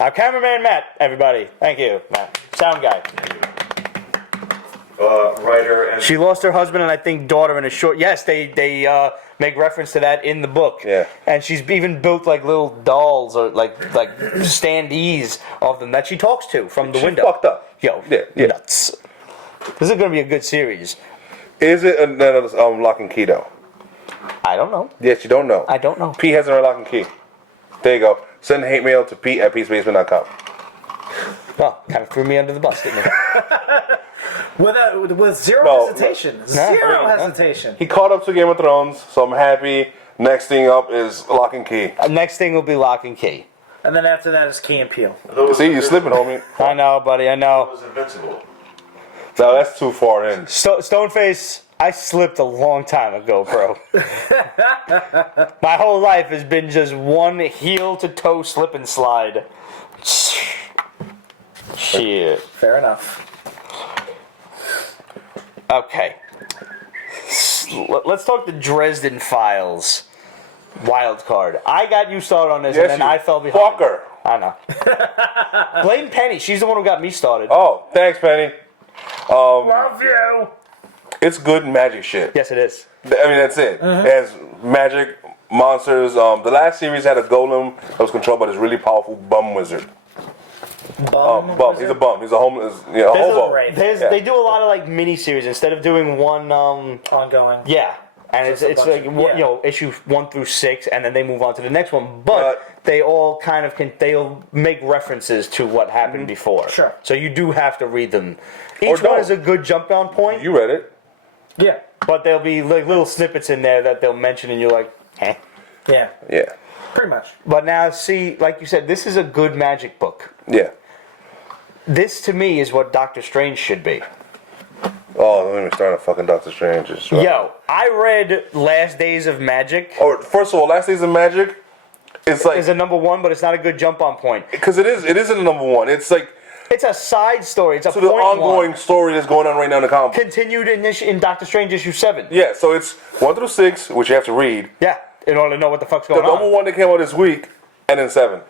Our cameraman Matt, everybody. Thank you, Matt. Sound guy. Writer and She lost her husband and I think daughter in a short. Yes, they make reference to that in the book. Yeah. And she's even built like little dolls or like standees of them that she talks to from the She window. fucked up. Yo, Yeah. nuts. This is gonna be a good series. Is it another lock and key though? I don't know. Yes, you don't know. I don't know. Pete has her lock and key. There you go. Send hate mail to pete@peacebasement.com. Well, kind of threw me under the bus, didn't it? With zero No, hesitation. no. Zero No. hesitation. He caught up to Game of Thrones, so I'm happy. Next thing up is lock and key. Next thing will be lock and key. And then after that is Key and Peele. See, you're slipping, homie. I know, buddy. I It know. was invincible. No, that's too far in. Stoneface, I slipped a long time ago, bro. My whole life has been just one heel to toe slip and slide. Shit. Fair enough. Okay. Let's talk the Dresden Files. Wild card. I got you started on this, Yes, and then you I fell behind. fucker. I know. Blame Penny. She's the one who got me started. Oh, thanks, Penny. Love you. It's good magic shit. Yes, it is. I mean, that's it. It has magic, monsters. The last series had a golem that was controlled by this really powerful bum wizard. Bum. Bum. He's a bum. He's a homeless, hobo. Right. They do a lot of like mini series instead of doing one. Ongoing. Yeah, and Just it's a like bunch of- yeah. issue 1 through 6, and then they move on to the next one. But they all kind of they'll make references to what happened before. Sure. So you do have to read them. Each Or one don't. is a good jump on point. You read it. Yeah. But there'll be like little snippets in there that they'll mention, and you're like, eh. Yeah. Yeah. Pretty much. But now, see, like you said, this is a good magic book. Yeah. This, to me, is what Dr. Strange should be. Oh, let me start a fucking Doctor Strange. Right. Yo, I read Last Days of Magic. Oh, first of all, Last Days of Magic, it's like Is a number 1, but it's not a good jump on point. because it isn't a number one. It's like It's a side story. It's a to the point ongoing one. story that's going on right now in the comic. Continued in Doctor Strange issue 7. Yeah, so it's 1 through 6, which you have to read. Yeah, in order to know what the fuck's The going number on. one that came out this week, and then 7.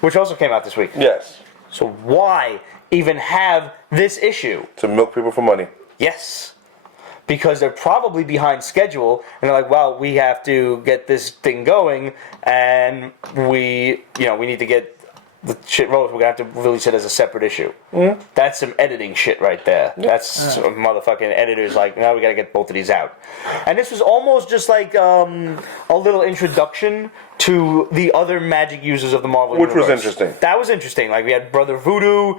Which also came out this week. Yes, So why even have this issue? to milk people for money. Yes. Because they're probably behind schedule, and they're like, well, we have to get this thing going, and we need to get the shit rolling. We're going to have to release it as a separate issue. Mm-hmm. That's some editing shit right there. That's some motherfucking editors like, no, we got to get both of these out. And this was almost just like a little introduction to the other magic users of the Marvel Which was Universe. interesting. That was interesting. Like, we had Brother Voodoo,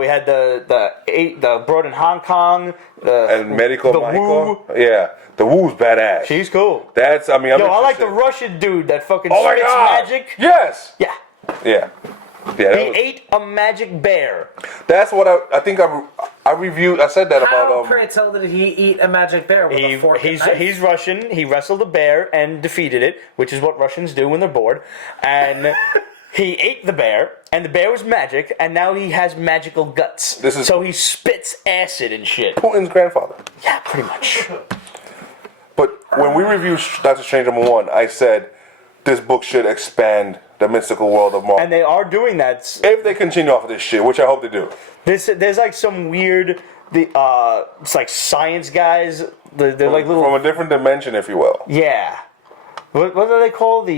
we had the Broad in Hong Kong, And Medical the Michael. Wu. Yeah, the Wu's badass. She's cool. That's, I mean, I'm Yo, I like the interested. Russian dude that fucking Oh my spits god! magic. Yes! Yeah. Yeah. Yeah, He that was, ate a magic bear. that's what I think I reviewed. I said that How, about pray tell, did he eat a magic bear with a fork and knife? He's Russian. He wrestled a bear and defeated it, which is what Russians do when they're bored. And he ate the bear, and the bear was magic, and now he has magical guts. So he spits acid and shit. Putin's grandfather. Yeah, pretty much. But when we reviewed Doctor Strange #1, I said this book should expand the mystical world of Marvel. And they are doing that. If they continue off of this shit, which I hope they do. There's like some weird, it's like science guys. They're like little From a different dimension, if you will. Yeah. What are they called?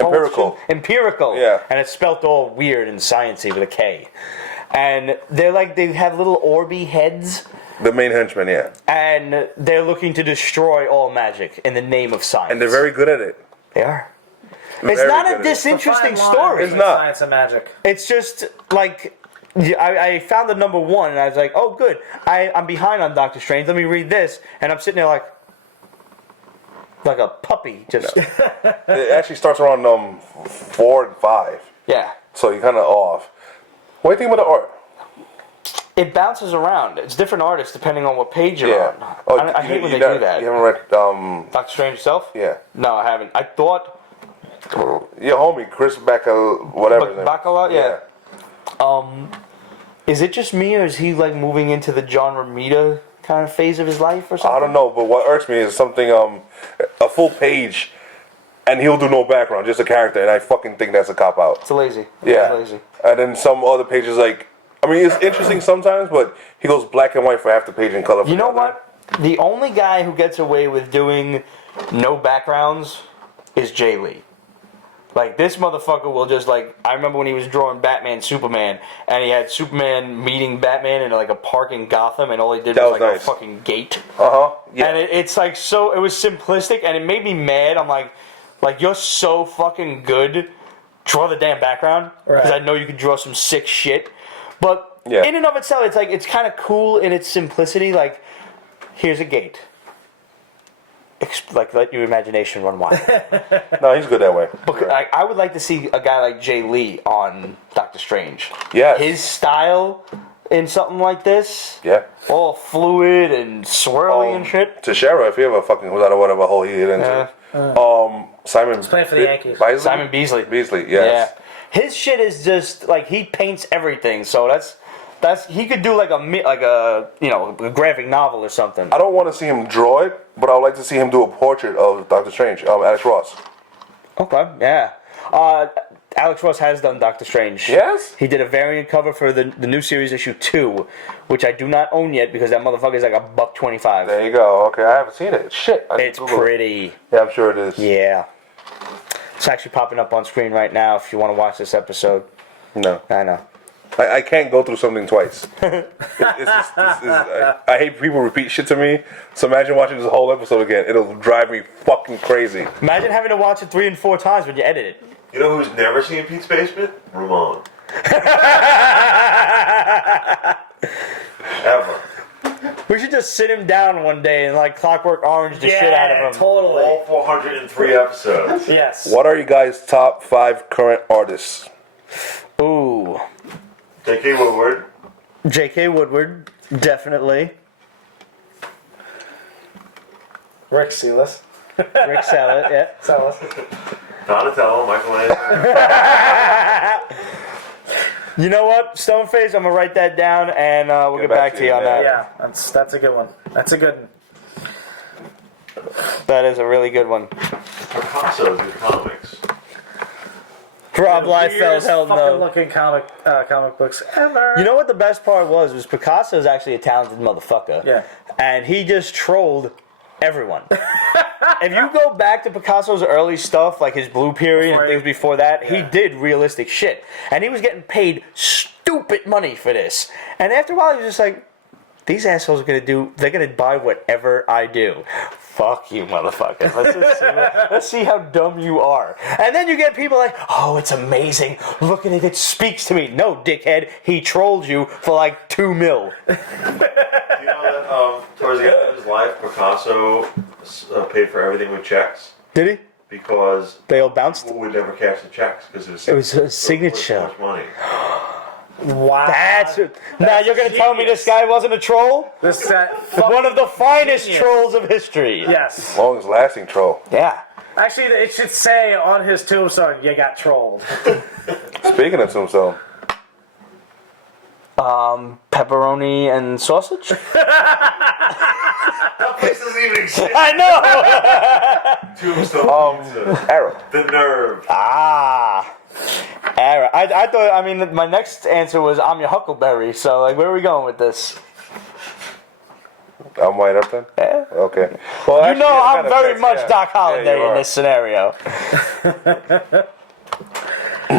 Empirical. Empirical. Yeah. And it's spelt all weird and sciencey with a K. And they have little orby heads, The main henchman, yeah. and they're looking to destroy all magic in the name of science. And they're very good at it. They are. Very It's not good a at it. disinteresting Fine line story. It's between not. Science and magic. It's just like I found the number 1 and I was like, oh good, I'm behind on Doctor Strange. Let me read this, and I'm sitting there like a puppy, just It actually starts around 4 and 5. yeah. So you're kind of off. What do you think about the art? It bounces around. It's different artists depending on what page you're Yeah. on. Oh, I hate when they you do that. You haven't read, Doctor Strange itself? yeah. No, I haven't. I thought Your homie, Chris Bacala, whatever. his name is. Bacala, yeah. Is it just me, or is he like moving into the John Romita kind of phase of his life or something? I don't know, but what irks me is something, a full page, and he'll do no background, just a character, and I fucking think that's a cop-out. It's lazy. Yeah. It's lazy. And then some other pages, like, I mean, it's interesting sometimes, but he goes black and white for half the page and color for You know the other. what? The only guy who gets away with doing no backgrounds is Jay Lee. Like, this motherfucker will just, like, I remember when he was drawing Batman, Superman, and he had Superman meeting Batman in, like, a park in Gotham, and all he did That was, was like, nice. a fucking gate. Uh-huh. Yeah. And it's, like, so, it was simplistic, and it made me mad. I'm like, you're so fucking good. Draw the damn background. Because Right. I know you can draw some sick shit. But Yeah. in and of itself, it's, like, it's kind of cool in its simplicity. Like, here's a gate. Like, let your imagination run wild. No, he's good that way. But I would like to see a guy like Jay Lee on Doctor Strange. Yes. His style in something like this, Yeah. all fluid and swirly and shit. Teixeira, if he ever fucking was out of whatever hole he hit into. Simon. playing for the Yankees. Beasley? Simon Beasley. Beasley, yes. Yeah. His shit is just like he paints everything. So that's he could do like a graphic novel or something. I don't want to see him draw it, but I would like to see him do a portrait of Doctor Strange, Alex Ross. Okay, yeah. Alex Ross has done Doctor Strange. Yes? He did a variant cover for the new series issue 2, which I do not own yet because that motherfucker is like $1.25. There you go. Okay, I haven't seen it. Shit. It's pretty. Yeah, I'm sure it is. Yeah. It's actually popping up on screen right now if you want to watch this episode. No. I know. I can't go through something twice. I hate people repeat shit to me, so imagine watching this whole episode again. It'll drive me fucking crazy. Imagine having to watch it 3 and 4 times when you edit it. You know who's never seen Pete's Basement? Ramon. Ever. We should just sit him down one day and like Clockwork Orange the shit out of him. Totally. All 403 episodes. Yes. What are you guys' top 5 current artists? Ooh. J.K. Woodward. J.K. Woodward, definitely. Rick Sealis. Rick Sallet, yeah. Sealis. Donatello, Michelangelo. You know what, Stoneface, I'm gonna write that down and we'll get back to you on that. Yeah, that's a good one. That's a good one. That is a really good one. Picasso did comics. Rob Liefeld, Weirdest hell fucking no. looking comic books ever. You know what the best part was Picasso's actually a talented motherfucker. Yeah. And he just trolled everyone. If you go back to Picasso's early stuff, like his Blue Period and things before that, he did realistic shit. And he was getting paid stupid money for this. And after a while, he was just like, these assholes are they're gonna buy whatever I do. Fuck you, motherfucker. Let's see how dumb you are. And then you get people like, oh, it's amazing. Look at it. It speaks to me. No, dickhead. He trolled you for like $2 million. Do you know that towards the end of his life, Picasso paid for everything with checks? Did he? Because They all bounced? people would never cash the checks because It was a signature. So much money. Wow. Now you're going to tell me this guy wasn't a troll? This One of the finest trolls of history. Yes. Longest lasting troll. Yeah. Actually, it should say on his tombstone, "You got trolled." Speaking of tombstone. Pepperoni and sausage? That place doesn't even exist. I know! Tombstone pizza. Arrow. The nerve. I thought, my next answer was I'm your Huckleberry, so like, where are we going with this? I'm White Upton? Yeah. Okay. Well, You know I'm very much yeah. Doc Holliday you in are. this scenario.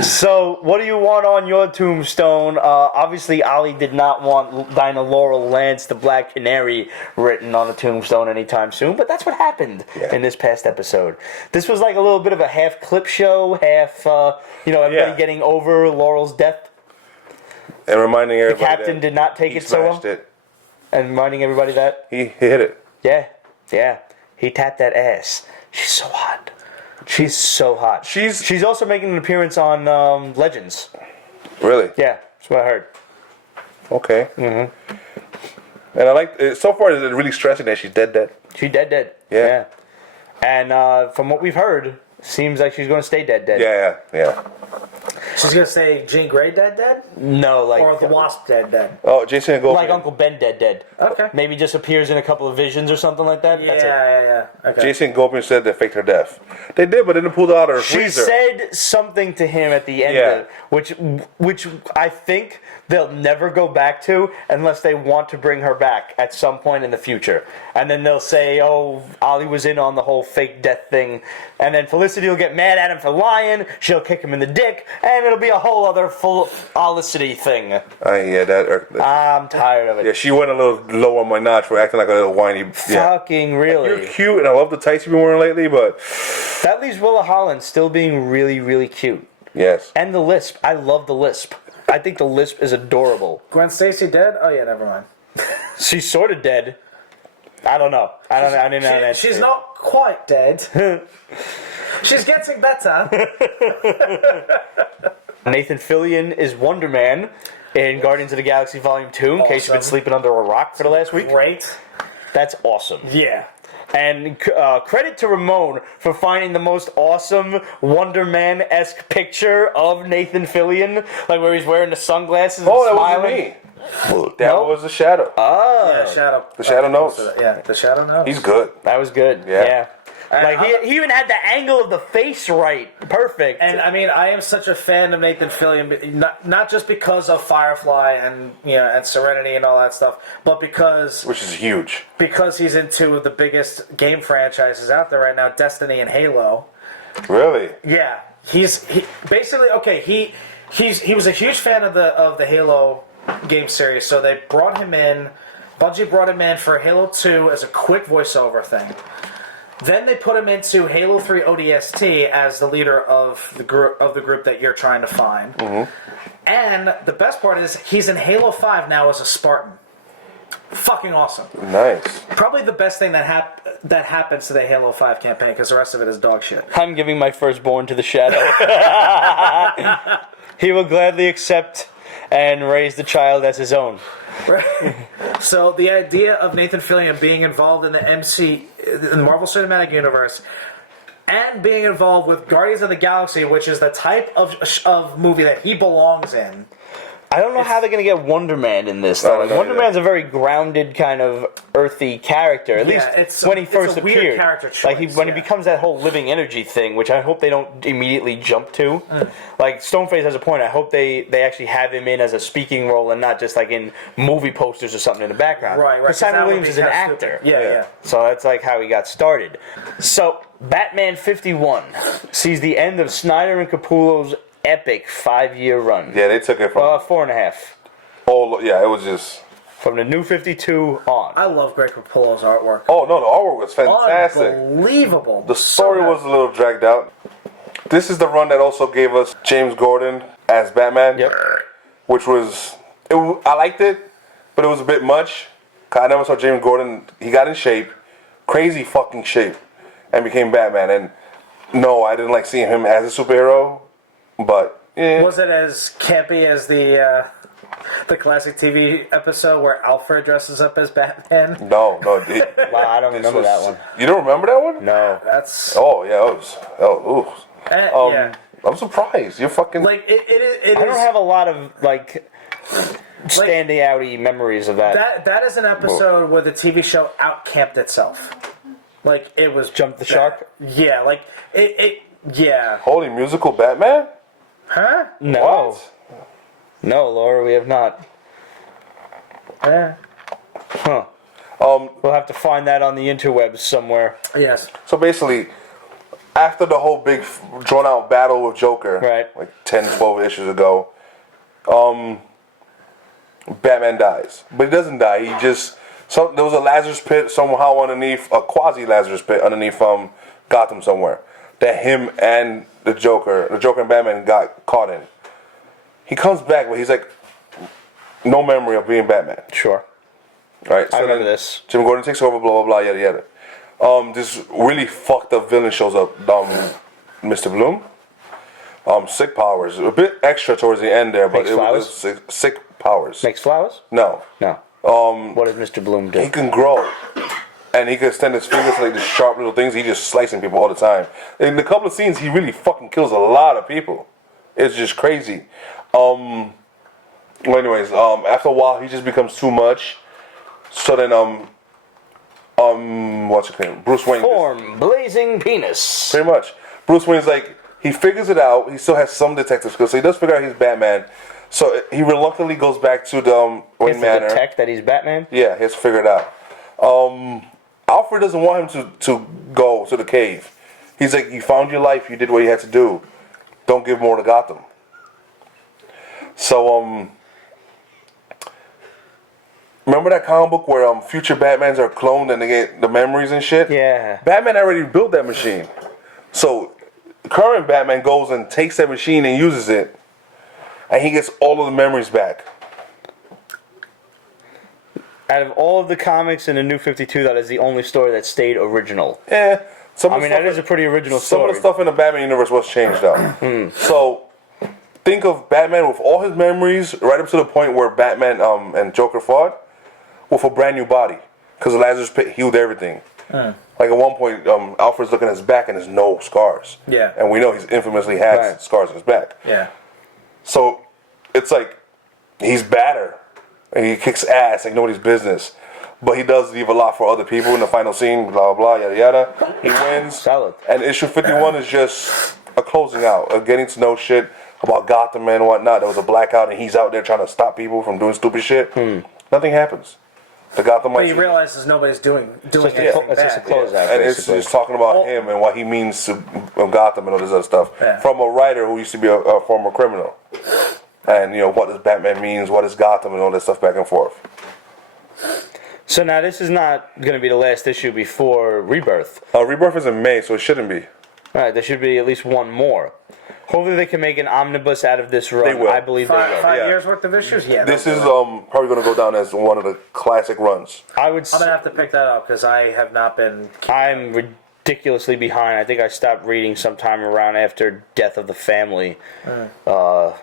So, what do you want on your tombstone? Obviously, Ollie did not want Dinah Laurel Lance, the Black Canary, written on a tombstone anytime soon, but that's what happened in this past episode. This was like a little bit of a half clip show, half, everybody getting over Laurel's death. And reminding The everybody captain that did not take he it so well. smashed it. And reminding everybody that. He hit it. Yeah. He tapped that ass. She's so hot. She's so hot. She's also making an appearance on Legends. Really? Yeah, that's what I heard. Okay. Mm-hmm. And I like it. So far, it's really stressing that she's dead. She's dead. Yeah. And from what we've heard, seems like she's going to stay dead. Yeah. She's gonna say Jean Grey dead, No, like or the Wasp dead. Oh, Jason and Goldberg. like Uncle Ben dead. Okay. Maybe just appears in a couple of visions or something like that. That's it. Yeah. Okay. Jason Goldberg said they faked her death. They did, but then they pulled out her She freezer. said something to him at the end of it, which I think they'll never go back to unless they want to bring her back at some point in the future. And then they'll say, oh, Ollie was in on the whole fake death thing. And then Felicity will get mad at him for lying. She'll kick him in the dick. And it'll be a whole other full Olicity thing. I'm tired of it. Yeah, she went a little low on my notch for acting like a little whiny. Fucking really. You're cute, and I love the tights you've been wearing lately, but... That leaves Willa Holland still being really, really cute. Yes. And the lisp. I love the lisp. I think the lisp is adorable. Gwen Stacy dead? Oh yeah, never mind. She's sort of dead. I don't know. I didn't know that. She's not quite dead. She's getting better. Nathan Fillion is Wonder Man in Guardians of the Galaxy Volume 2, in case you've been sleeping under a rock for the last week. Great. That's awesome. Yeah. And credit to Ramon for finding the most awesome Wonder Man-esque picture of Nathan Fillion, like where he's wearing the sunglasses and That smiling. wasn't me. That was the Shadow. Oh. Yeah, Shadow. The Shadow knows. Yeah, the Shadow knows. He's good. That was good. Yeah. Like he even had the angle of the face right, perfect. And I mean, I am such a fan of Nathan Fillion, not just because of Firefly and and Serenity and all that stuff, but which is huge. Because he's into the biggest game franchises out there right now, Destiny and Halo. Really? Yeah, he basically okay. He was a huge fan of the Halo game series, so they brought him in. Bungie brought him in for Halo 2 as a quick voiceover thing. Then they put him into Halo 3 ODST as the leader of the group that you're trying to find. Mm-hmm. And the best part is he's in Halo 5 now as a Spartan. Fucking awesome. Nice. Probably the best thing that happens to the Halo 5 campaign, because the rest of it is dog shit. I'm giving my firstborn to the Shadow. He will gladly accept and raise the child as his own. Right. So the idea of Nathan Fillion being involved in the Marvel Cinematic Universe and being involved with Guardians of the Galaxy, which is the type of movie that he belongs in. I don't know how they're going to get Wonder Man in this, though. Wonder Man's a very grounded, kind of earthy character, at least when he first appeared. Weird character choice, when he becomes that whole living energy thing, which I hope they don't immediately jump to. Like, Stoneface has a point. I hope they actually have him in as a speaking role and not just, like, in movie posters or something in the background. Right. Because Simon Williams is an actor. Yeah. So that's, like, how he got started. So, Batman 51 sees the end of Snyder and Capullo's epic 5-year run. Yeah, they took it from 4.5. Oh yeah, it was just from the New 52 on. I love Greg Capullo's artwork. Oh no, the artwork was fantastic. Unbelievable. The story was a little dragged out. This is the run that also gave us James Gordon as Batman. Yep. Which was I liked it, but it was a bit much. I never saw James Gordon. He got in shape, crazy fucking shape, and became Batman. And no, I didn't like seeing him as a superhero. But was it as campy as the classic TV episode where Alfred dresses up as Batman? No. Wow, I don't remember that one. You don't remember that one? No. That's. Oh yeah, it was. Yeah. I'm surprised. You're fucking. Like it I don't have a lot of standing outy memories of that. That is an episode where the TV show outcamped itself. Like it was Jump the Shark. Yeah, like it. Yeah. Holy musical Batman. Huh? No. What? No, Laura, we have not. Yeah. Huh. We'll have to find that on the interwebs somewhere. Yes. So basically, after the whole big drawn out battle with Joker, right, like 10, 12 issues ago, Batman dies. But he doesn't die. He just there was a Lazarus pit somehow underneath, a quasi Lazarus pit underneath Gotham somewhere, that him and the Joker and Batman got caught in. He comes back, but he's like, no memory of being Batman. Sure. Right. So I remember this. Jim Gordon takes over, blah, blah, blah, yada, yada. This really fucked up villain shows up, Mr. Bloom. Sick powers. A bit extra towards the end there, but it was sick powers. Makes flowers? No. What does Mr. Bloom do? He can grow. And he can extend his fingers to like the sharp little things. He just slicing people all the time. In a couple of scenes, he really fucking kills a lot of people. It's just crazy. Well, anyways, after a while, he just becomes too much. So then, what's his name? Bruce Wayne. Form blazing penis. Pretty much. Bruce Wayne's like, he figures it out. He still has some detective skills, so he does figure out he's Batman. So he reluctantly goes back to the Wayne Manor. Detect that he's Batman? Yeah, he has to figure it out. Alfred doesn't want him to go to the cave. He's like, you found your life, you did what you had to do. Don't give more to Gotham. So, remember that comic book where future Batmans are cloned and they get the memories and shit? Yeah. Batman already built that machine. So, current Batman goes and takes that machine and uses it, and he gets all of the memories back. Out of all of the comics in the New 52, that is the only story that stayed original. Yeah. That is a pretty original story. Some of the stuff in the Batman universe was changed out. So, think of Batman with all his memories right up to the point where Batman and Joker fought with a brand new body. Because the Lazarus Pit healed everything. Like at one point, Alfred's looking at his back and there's no scars. Yeah. And we know he's infamously had scars on his back. Yeah. So, it's like, he's badder. And he kicks ass like nobody's business. but he does leave a lot for other people in the final scene. Blah blah yada yada. He wins. Solid. And issue 51 is just a closing out, a getting to know shit about Gotham and whatnot. There was a blackout, and he's out there trying to stop people from doing stupid shit. Nothing happens. The Gotham. But he realizes nobody's doing anything It's just a bad. closeout, and it's basically. just talking about him and what he means to Gotham and all this other stuff. Yeah. From a writer who used to be a former criminal. And, what does Batman means, what is Gotham, and all that stuff back and forth. So now this is not going to be the last issue before Rebirth. Rebirth is in May, so it shouldn't be. All right, there should be at least one more. Hopefully they can make an omnibus out of this run. They will. I believe they will. 5 Yeah. years worth of issues? Yeah. This is probably going to go down as one of the classic runs. I would. I'm going to have to pick that up because I have not been. I'm ridiculously behind. I think I stopped reading sometime around after Death of the Family. I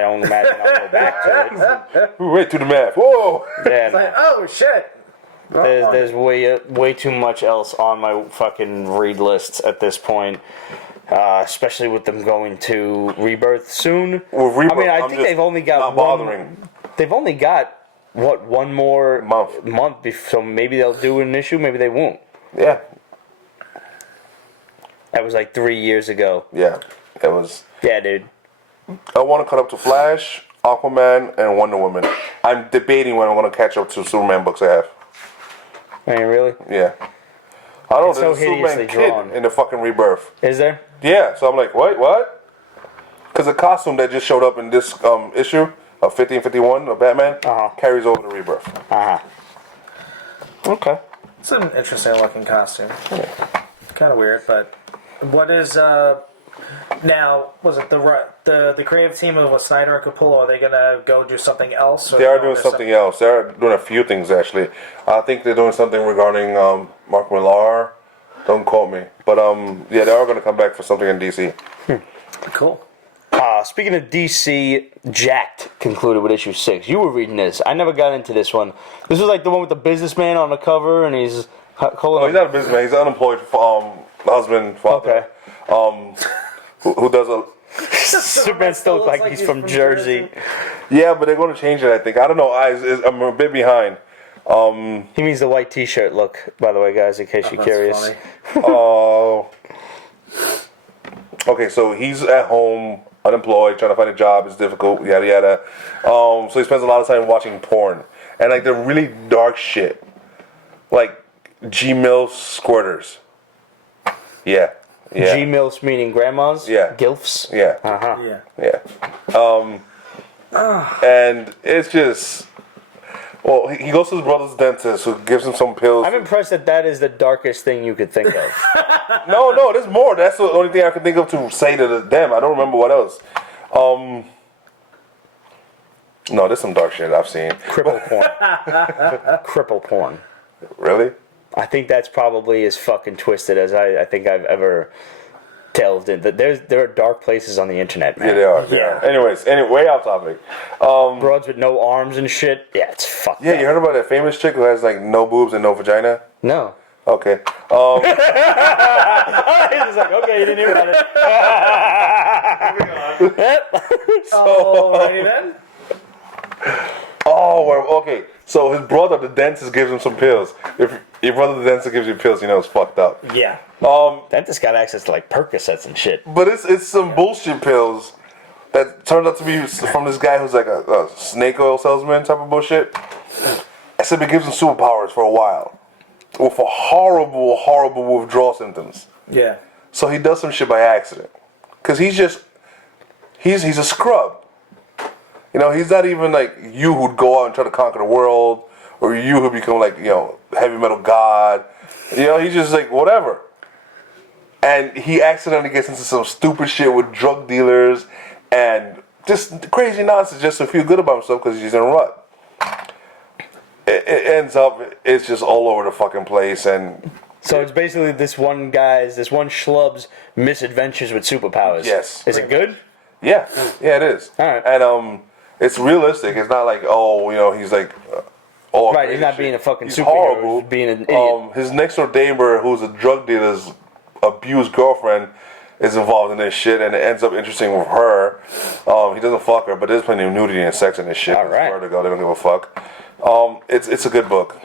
don't imagine I'll go back to it. Right to the math. Whoa! Yeah, Like, oh, shit. there's way too much else on my fucking read lists at this point. Especially with them going to Rebirth soon. Well, Rebirth, I mean, I I'm think just they've only got not bothering. They've only got one more Month. so maybe they'll do an issue, maybe they won't. Yeah. That was like 3 years ago. Yeah. It was. Yeah, dude. I want to cut up to Flash, Aquaman, and Wonder Woman. I'm debating when I'm going to catch up to Superman books I have. I mean, really? Yeah. I don't It's know. so There's a Superman hideously kid drawn. in the fucking Rebirth. Is there? Yeah, so I'm like, what? Because the costume that just showed up in this issue of 1551 of Batman carries over to Rebirth. Okay. It's an interesting looking costume. Kind of weird, but what is now? Was it the creative team of Snyder and Capullo? Are they gonna go do something else? Or They are doing something else. They're doing a few things actually. I think they're doing something regarding Mark Millar. Don't quote me, but yeah, they are going to come back for something in DC. Cool. Speaking of DC, Jacked concluded with issue 6. You were reading this. I never got into this one. This was like the one with the businessman on the cover, and he's Oh, he's not a businessman. He's an unemployed husband, father. Okay. Who does a... Superman still looks like he's from Jersey. Yeah, but they're going to change it, I think. I don't know. I'm a bit behind. He means the white T-shirt look, by the way, guys, in case you're curious. Funny. Oh. Okay, so he's at home, unemployed, trying to find a job. It's difficult, yada yada. So he spends a lot of time watching porn. And like the really dark shit. Like G-Mill squirters. Yeah. Yeah. G-Milfs meaning grandmas? Yeah. Gilfs? Yeah. Yeah. Yeah. And it's just... Well, he goes to his brother's dentist who gives him some pills. I'm impressed that is the darkest thing you could think of. No, there's more. That's the only thing I can think of to say to them. I don't remember what else. No, there's some dark shit I've seen. Cripple porn. Cripple porn. Really? I think that's probably as fucking twisted as I think I've ever delved in. There are dark places on the internet, man. Yeah, they are. Anyways, way off topic. Broads with no arms and shit. Yeah, it's fucked Yeah, up. you heard about that famous chick who has like no boobs and no vagina? No. Okay. He's just like, okay, you didn't hear about it. Alrighty then. Oh, well, okay. So his brother, the dentist, gives him some pills. If your brother, the dentist, gives you pills, you know it's fucked up. Yeah. Dentist got access to like Percocets and shit. But it's some bullshit pills that turned out to be from this guy who's like a snake oil salesman type of bullshit. Except it gives him superpowers for a while. With a horrible, horrible withdrawal symptoms. Yeah. So he does some shit by accident. Because he's a scrub. You know, he's not even like you who'd go out and try to conquer the world, or you who become like, heavy metal god. He's just like, whatever. And he accidentally gets into some stupid shit with drug dealers and just crazy nonsense just to feel good about himself because he's in a rut. It ends up, it's just all over the fucking place. And So it's basically this one schlub's misadventures with superpowers. Yes. Is it good? yeah, it is. All right. And it's realistic. It's not like, he's like all Right, crazy he's not shit. being a fucking He's superhero. horrible. He's being an idiot. His next door neighbor, who's a drug dealer's abused girlfriend, is involved in this shit, and it ends up interesting with her. He doesn't fuck her, but there's plenty of nudity and sex in this shit. All right. Vertigo, they don't give a fuck. It's a good book.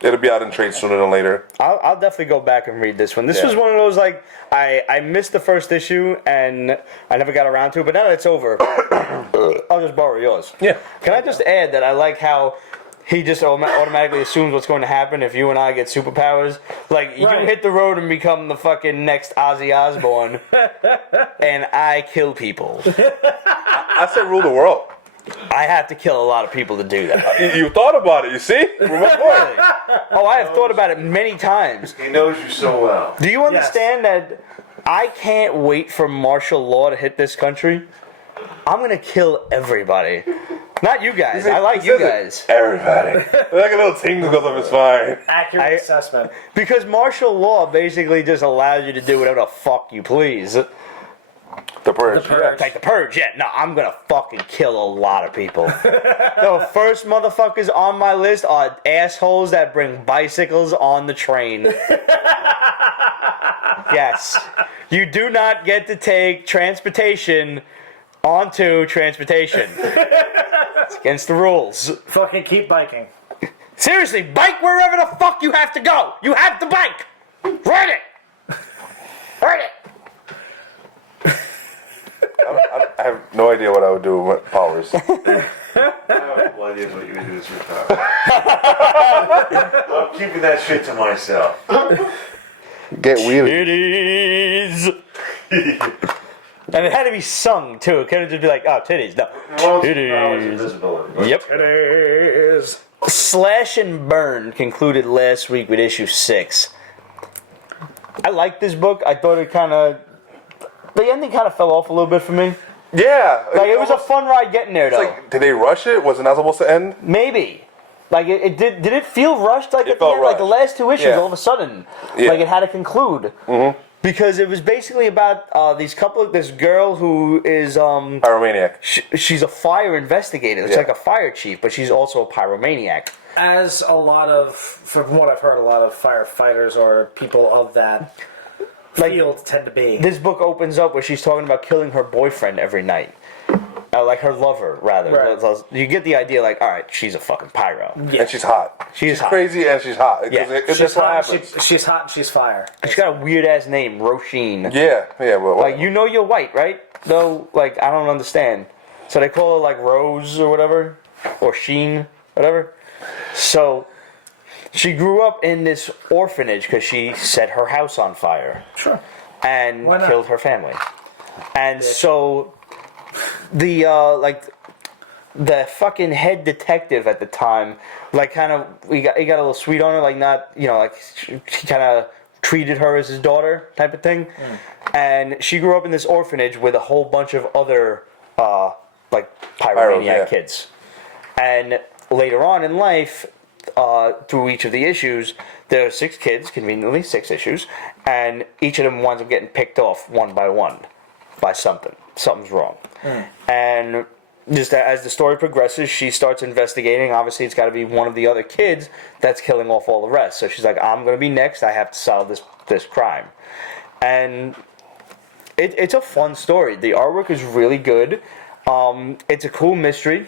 It'll be out in trade sooner than later. I'll definitely go back and read this one. This Yeah. was one of those, like, I missed the first issue, and I never got around to it, but now that it's over, I'll just borrow yours. Yeah. Can I just add that I like how he just automatically assumes what's going to happen if you and I get superpowers? Like, Right. you hit the road and become the fucking next Ozzy Osbourne, and I kill people. I said rule the world. I have to kill a lot of people to do that. You thought about it, you see? Really? Oh, I have thought about it many times. He knows you so well. Do you understand that I can't wait for martial law to hit this country? I'm gonna kill everybody. Not you guys. I like you guys. Everybody. Like a little tingle goes up his spine. Accurate assessment. Because martial law basically just allows you to do whatever the fuck you please. The Purge. The Purge. Like the Purge, yeah. No, I'm gonna fucking kill a lot of people. The first motherfuckers on my list are assholes that bring bicycles on the train. Yes. You do not get to take transportation onto transportation. It's against the rules. Fucking keep biking. Seriously, bike wherever the fuck you have to go. You have to bike. Ride it. Ride it. I have no idea what I would do with my powers. I have no idea what you would do with your power. I'm keeping that shit to myself. Get weird. It is. And it had to be sung too. It couldn't just be like, oh, titties. No. Most It powers is. invisibility. Yep. It is. Slash and Burn concluded last week with issue 6. I liked this book. I thought it kind of... The ending kind of fell off a little bit for me. Yeah. Like, it was a fun ride getting there, though. Like, did they rush it? Was it not supposed to end? Maybe. Like, it did it feel rushed? Like, It at the felt end? Like, the rushed. last 2 issues, Yeah. all of a sudden. Yeah. Like, it had to conclude. Mm-hmm. Because it was basically about this girl who is... Pyromaniac. she's a fire investigator. It's Yeah. like a fire chief, but she's also a pyromaniac. As a lot of, from what I've heard, a lot of firefighters or people of that field tend to be. This book opens up where she's talking about killing her boyfriend every night. Like her lover, rather. Right. You get the idea, like, all right, she's a fucking pyro. Yeah. And she's hot. She's hot. crazy and she's hot. Yeah. It's She's just what hot, happens. she's hot and she's fire. She's got a weird ass name, Roisin. Yeah, but Like, you know you're white, right? Though, like, I don't understand. So they call her, like, Rose or whatever. Or Sheen, whatever. So, she grew up in this orphanage because she set her house on fire. Sure. And Why not? killed her family. And so, the fucking head detective at the time, like, kind of, he got a little sweet on her, like, not, you know, like, he kind of treated her as his daughter type of thing. And she grew up in this orphanage with a whole bunch of other, like, pyromaniac yeah. kids. And later on in life, through each of the issues, there are 6 kids, conveniently 6 issues, and each of them winds up getting picked off one by one by something. Something's wrong. And just as the story progresses, she starts investigating. Obviously, it's got to be one of the other kids that's killing off all the rest. So she's like, I'm going to be next. I have to solve this crime. And it's a fun story. The artwork is really good. It's a cool mystery.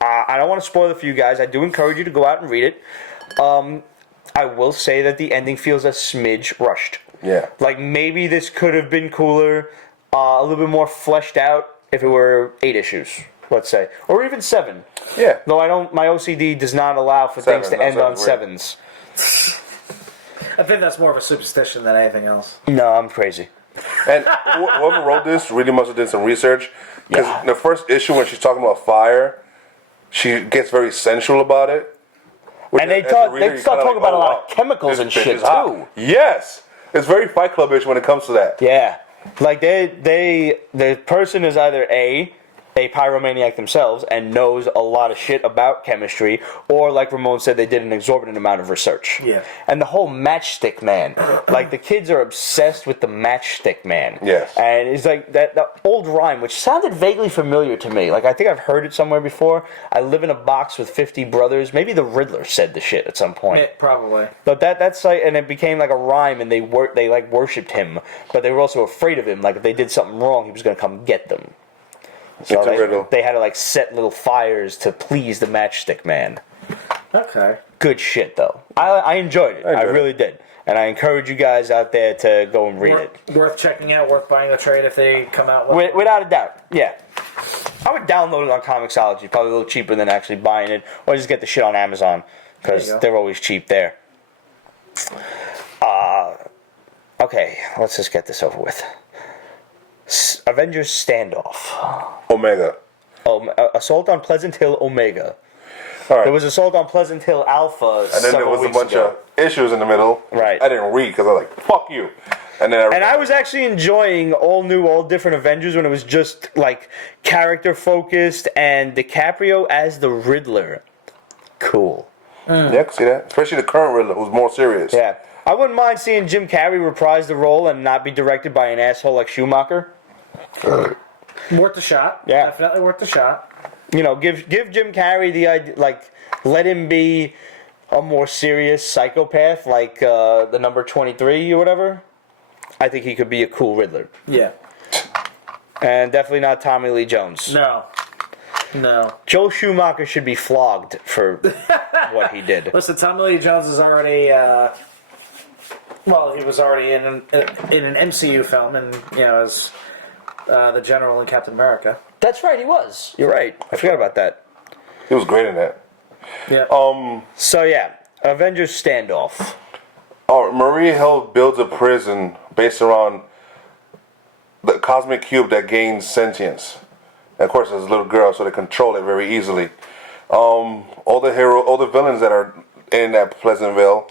I don't want to spoil it for you guys. I do encourage you to go out and read it. I will say that the ending feels a smidge rushed. Yeah. Like, maybe this could have been cooler, a little bit more fleshed out if it were 8 issues, let's say. Or even 7. Yeah. Though my OCD does not allow for things to end on 7. 7s. I think that's more of a superstition than anything else. No, I'm crazy. And whoever wrote this really must have done some research. Because Yeah. the first issue, when she's talking about fire, she gets very sensual about it. And they start talking about a lot of chemicals and shit, too. Yes. It's very Fight Club-ish when it comes to that. Yeah. Like, the person is either a pyromaniac themselves and knows a lot of shit about chemistry, or like Ramon said, they did an exorbitant amount of research. Yeah. And the whole matchstick man, like, the kids are obsessed with the matchstick man. Yes. And it's like that old rhyme, which sounded vaguely familiar to me. Like, I think I've heard it somewhere before. I live in a box with 50 brothers. Maybe the Riddler said the shit at some point. Yeah, probably. But that's like, and it became like a rhyme, and they like worshipped him, but they were also afraid of him. Like, if they did something wrong, he was going to come get them. So It's a riddle. they had to like set little fires to please the matchstick man. Okay. Good shit, though. I enjoyed it. I really did. And I encourage you guys out there to go and read it. Worth checking out, worth buying the trade if they come out with Without a doubt, yeah. I would download it on Comixology, probably a little cheaper than actually buying it, or just get the shit on Amazon, because they're always cheap there. Okay, let's just get this over with. Avengers Standoff. Omega. Assault on Pleasant Hill Omega. All right. There was Assault on Pleasant Hill Alpha. And then there was a bunch of issues in the middle. Right. I didn't read because I was like, fuck you. And then I was actually enjoying all new, all different Avengers when it was just like character focused and DiCaprio as the Riddler. Cool. Yeah, I can see that. Especially the current Riddler, who's more serious. Yeah. I wouldn't mind seeing Jim Carrey reprise the role and not be directed by an asshole like Schumacher. worth the shot. Yeah. Definitely worth the shot. You know, give Jim Carrey the idea, like, let him be a more serious psychopath, like the number 23 or whatever. I think he could be a cool Riddler. Yeah. And definitely not Tommy Lee Jones. No. Joel Schumacher should be flogged for what he did. Listen, Tommy Lee Jones is already, he was already in an MCU film, and, as the General in Captain America. That's right, he was. You're right. I forgot about that. He was great in that. Yeah. So, yeah, Avengers Standoff. Maria Hill builds a prison based around the cosmic cube that gains sentience. And of course, there's a little girl, so they control it very easily. All the villains that are in that Pleasantville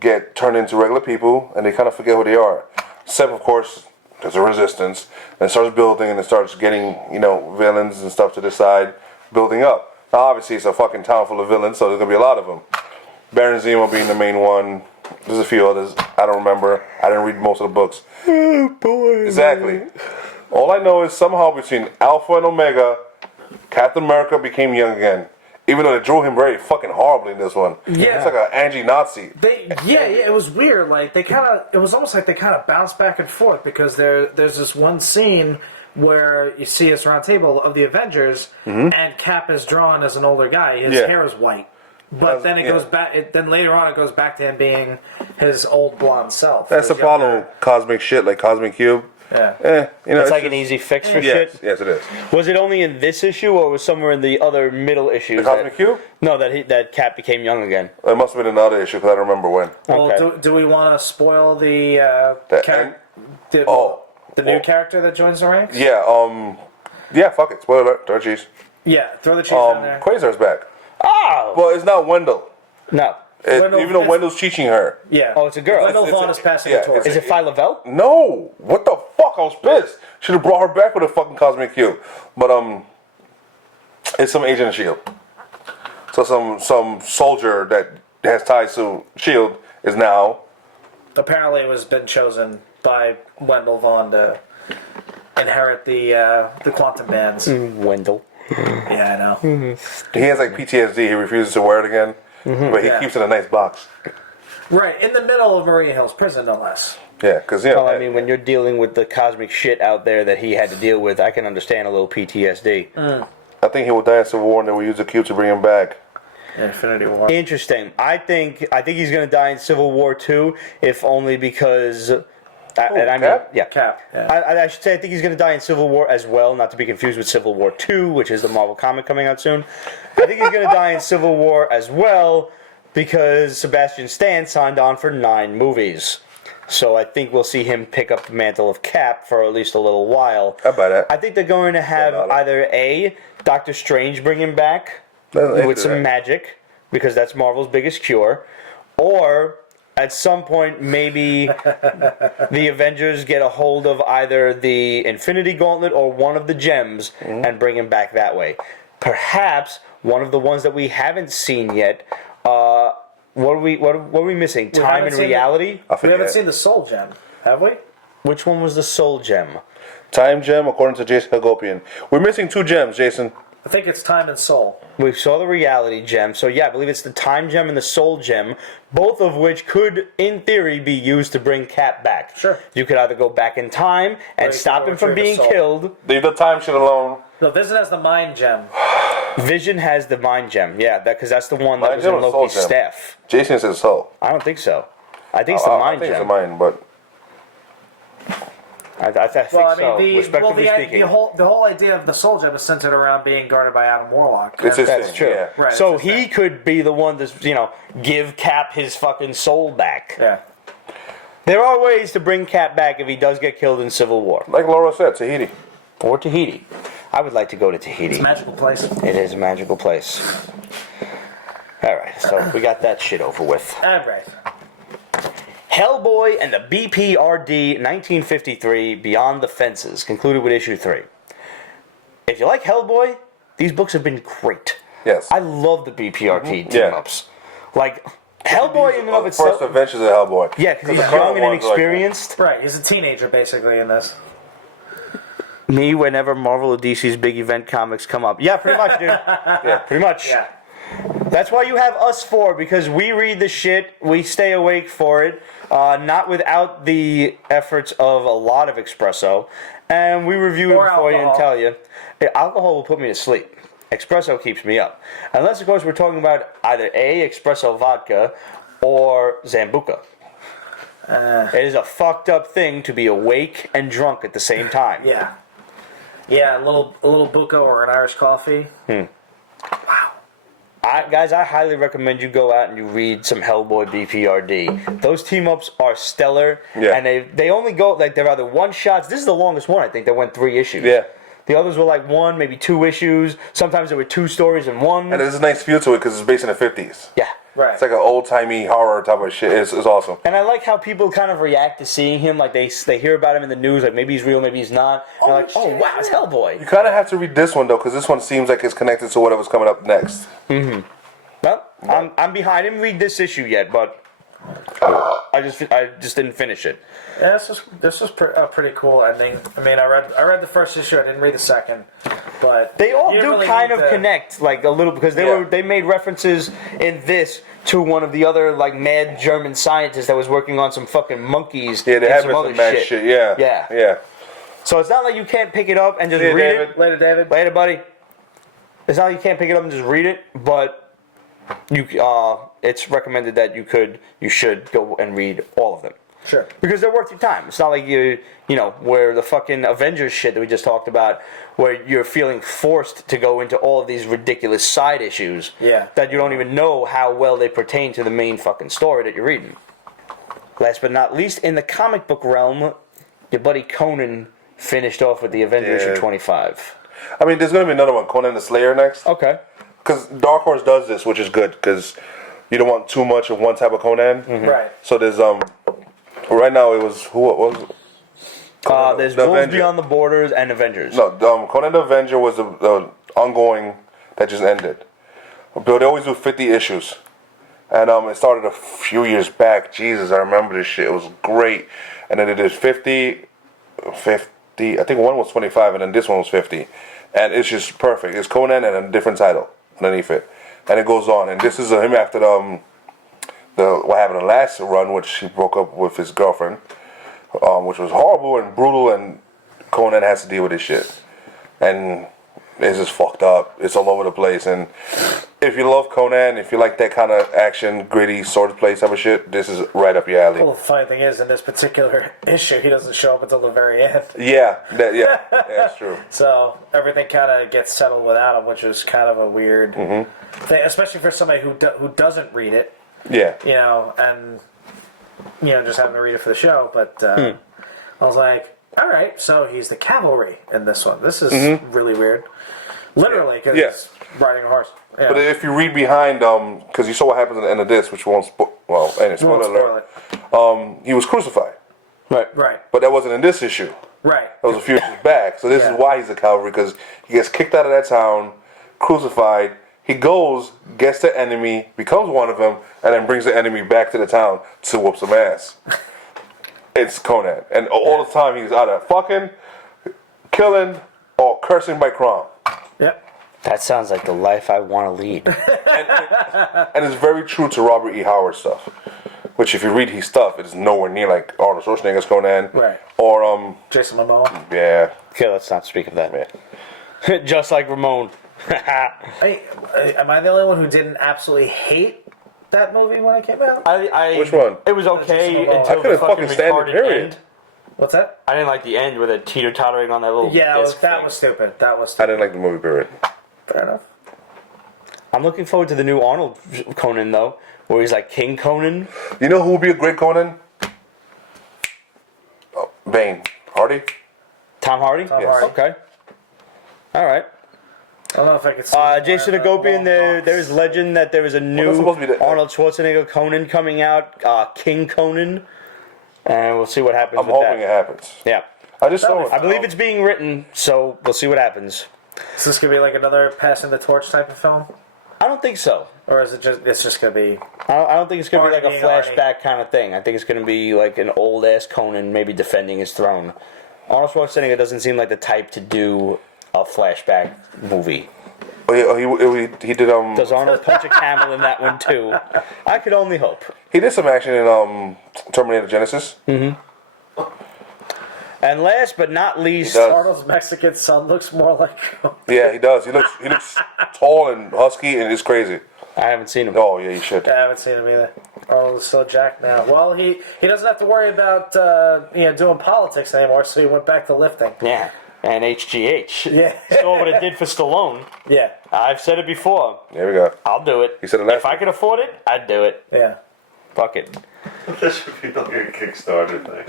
get turned into regular people, and they kind of forget who they are. Except, of course, there's a resistance, and it starts building, and it starts getting, villains and stuff to the side, building up. Now, obviously, it's a fucking town full of villains, so there's going to be a lot of them. Baron Zemo being the main one. There's a few others. I don't remember. I didn't read most of the books. Oh, boy. Exactly. All I know is somehow between Alpha and Omega, Captain America became young again. Even though they drew him very fucking horribly in this one. Yeah. It's like an Angie-Nazi. It was weird. Like, it was almost like they kind of bounced back and forth, because there's this one scene where you see us round table of the Avengers, and Cap is drawn as an older guy. His hair is white. But then it goes back. Then later on, it goes back to him being his old blonde self. That's the problem with cosmic shit, like Cosmic Cube. Yeah. It's like an easy fix for shit. Yes, it is. Was it only in this issue, or was somewhere in the other middle issues? The Cosmic Cube? No, that Cap became young again. It must have been another issue because I don't remember when. Well, Okay. do we want to spoil the new character that joins the ranks? Yeah, fuck it. Spoiler alert. Throw cheese. Yeah, throw the cheese on there. Quasar's back. Oh! Well, it's not Wendell. No. Even though Wendell's teaching her. Yeah. Oh, it's a girl. Wendell Vaughn is passing the torch. Is it Phi Lavelle? No! What the fuck? I was pissed. Should have brought her back with a fucking Cosmic Cube. But, it's some agent of S.H.I.E.L.D. So some soldier that has ties to S.H.I.E.L.D. is now... Apparently it was been chosen by Wendell Vaughn to inherit the quantum bands. Wendell. Yeah, I know. He has like PTSD. He refuses to wear it again. But he keeps it in a nice box. Right, in the middle of Maria Hill's prison, no less. Yeah, because, Well, I mean, when you're dealing with the cosmic shit out there that he had to deal with, I can understand a little PTSD. I think he will die in Civil War and they will use the cube to bring him back. Infinity War. Interesting. I think he's going to die in Civil War 2, if only because... Cap? Cap. Yeah. I should say I think he's going to die in Civil War as well, not to be confused with Civil War 2, which is the Marvel comic coming out soon. I think he's going to die in Civil War as well because Sebastian Stan signed on for 9 movies. So I think we'll see him pick up the mantle of Cap for at least a little while. How about that? I think they're going to have either A, Dr.Strange bring him back with some magic, because that's Marvel's biggest cure, or... at some point, maybe the Avengers get a hold of either the Infinity Gauntlet or one of the gems and bring him back that way. Perhaps one of the ones that we haven't seen yet. What are we missing? Time and reality? We haven't seen the Soul Gem, have we? Which one was the Soul Gem? Time Gem, according to Jason Hagopian. We're missing 2 gems, Jason. I think it's Time and Soul. We saw the reality gem, so yeah, I believe it's the Time Gem and the Soul Gem, both of which could, in theory, be used to bring Cap back. Sure. You could either go back in time and stop him from being killed. Leave the time shit alone. No, this has the Mind Gem. Vision has the mind gem. Yeah, because that's the one that Mind was gem in or soul Loki's gem? staff. Jason says soul. I don't think so. I think it's the I mind think gem. it's the mind, but I think Well, I so. mean, Respectively speaking. the whole idea of the soul gem is centered around being guarded by Adam Warlock. it's his That's thing. true. Yeah. Right. So it's his he could be the one to, give Cap his fucking soul back. Yeah. There are ways to bring Cap back if he does get killed in Civil War. Like Laura said, Tahiti. Or Tahiti. I would like to go to Tahiti. It's a magical place. It is a magical place. Alright, so we got that shit over with. All right. Hellboy and the BPRD 1953 Beyond the Fences concluded with issue 3. If you like Hellboy, these books have been great. Yes. I love the BPRD Yeah. team-ups. Like, Hellboy in and of itself... First Adventures of Hellboy. Yeah, because the he's current young and ones are like- inexperienced. Right. He's a teenager basically in this. Me, whenever Marvel or DC's big event comics come up. Yeah, pretty much, dude. Yeah, pretty much. Yeah. That's why you have us four, because we read the shit, we stay awake for it, not without the efforts of a lot of espresso, and we review Or it for you and alcohol. tell you. Alcohol will put me to sleep. Espresso keeps me up. Unless, of course, we're talking about either A, espresso vodka, or Zambuca. It is a fucked up thing to be awake and drunk at the same time. Yeah. Yeah, a little bucco or an Irish coffee. Guys, I highly recommend you go out and you read some Hellboy BPRD. Those team-ups are stellar, Yeah. and they only go, like, they're either one-shots. This is the longest one, I think, that went 3 issues. Yeah. The others were like 1, maybe 2 issues. Sometimes there were 2 stories in one. And there's a nice feel to it because it's based in the 50s. Yeah. Right. It's like an old-timey horror type of shit. It's awesome. And I like how people kind of react to seeing him. Like, they hear about him in the news, like, maybe he's real, maybe he's not. And they're like, oh, wow, it's Hellboy. You kind of have to read this one, though, because this one seems like it's connected to whatever's coming up next. Well, I'm behind. I didn't read this issue yet, but I just didn't finish it. Yeah, this was a pretty cool ending. I mean, I read the first issue. I didn't read the second, but They all you do really kind need of to- connect, like, a little, because they made references in this to one of the other, like, mad German scientists that was working on some fucking monkeys. Yeah, they and have some some other mad shit. Yeah. Yeah. Yeah. So it's not like you can't pick it up and just See you, read David. it. Later, David. Later, buddy. It's not like you can't pick it up and just read it, but it's recommended that you should go and read all of them. Sure. Because they're worth your time. It's not like where the fucking Avengers shit that we just talked about, where you're feeling forced to go into all of these ridiculous side issues Yeah. that you don't even know how well they pertain to the main fucking story that you're reading. Last but not least, in the comic book realm, your buddy Conan finished off with the Avengers Yeah. issue 25. I mean, there's going to be another one, Conan the Slayer, next. Okay. Because Dark Horse does this, which is good, because you don't want too much of one type of Conan. Right. So there's, right now it was, what was it? There's The Wolves Avenger. Beyond the Borders and Avengers. No, Conan the Avenger was the ongoing that just ended. But they always do 50 issues. And it started a few years back. Jesus, I remember this shit. It was great. And then it did 50, I think one was 25, and then this one was 50. And it's just perfect. It's Conan and a different title underneath it. And it goes on. And this is him after what happened in the last run, which he broke up with his girlfriend, which was horrible and brutal, and Conan has to deal with this shit. And it's just fucked up. It's all over the place. And if you love Conan, if you like that kind of action, gritty, swordplay type of shit, this is right up your alley. Well, the funny thing is, in this particular issue, he doesn't show up until the very end. Yeah, that's true. So everything kind of gets settled without him, which is kind of a weird thing, especially for somebody who doesn't read it. Yeah. And just having to read it for the show. But I was like, all right, so he's the cavalry in this one. This is really weird. Literally, because he's riding a horse. Yeah. But if you read behind, because you saw what happens at the end of this, which won't spoil Won't alert. spoil it. He was crucified, Right. but that wasn't in this issue. Right. That was a few issues back. So this is why he's a cavalry, because he gets kicked out of that town, crucified. He goes, gets the enemy, becomes one of them, and then brings the enemy back to the town to whoop some ass. It's Conan, and all the time he's either fucking, killing, or cursing by crime. Yep. That sounds like the life I want to lead. And it's very true to Robert E. Howard stuff. Which, if you read his stuff, it is nowhere near like Arnold Schwarzenegger's Conan. Right. Or, Jason Momoa. yeah. Okay, let's not speak of that. Just like Ramon. Am I the only one who didn't absolutely hate that movie when it came out? Which one? It was okay I until couldn't the fucking fucking stand it, retarded period. end. What's that? I didn't like the end with it teeter-tottering on that little Yeah, disc that thing. was stupid. That was I stupid. didn't like the movie, period. Fair enough. I'm looking forward to the new Arnold Conan, though, where he's like King Conan. You know who would be a great Conan? Oh, Bane. Hardy? Tom Hardy? Tom Hardy. Okay. All right. I don't know if I could see Jason Agopian, there's legend that there is a new that's supposed to be the- Arnold Schwarzenegger Conan coming out, King Conan, and we'll see what happens I'm with hoping that. it happens. Yeah. I just saw it. I believe it's being written, so we'll see what happens. Is this going to be like another passing the torch type of film? I don't think so. Or is it's just going to be... I don't think it's going to be like a Arnie. flashback kind of thing. I think it's going to be like an old-ass Conan maybe defending his throne. Arnold Schwarzenegger doesn't seem like the type to do a flashback movie. He did Does Arnold punch a camel in that one too? I could only hope. he did some action in Terminator Genesis. And last but not least, He does. Arnold's Mexican son looks more like... Yeah, he does. He looks tall and husky and it's crazy. I haven't seen him. Oh yeah, you should. I haven't seen him either. Arnold is so jacked now. Well, he doesn't have to worry about doing politics anymore, so he went back to lifting. Yeah, and HGH. Yeah. Saw what it did for Stallone. Yeah. I've said it before. There we go. I'll do it. He said it last If I week. could afford it, I'd do it. Yeah. Fuck it. That should be like a Kickstarter thing.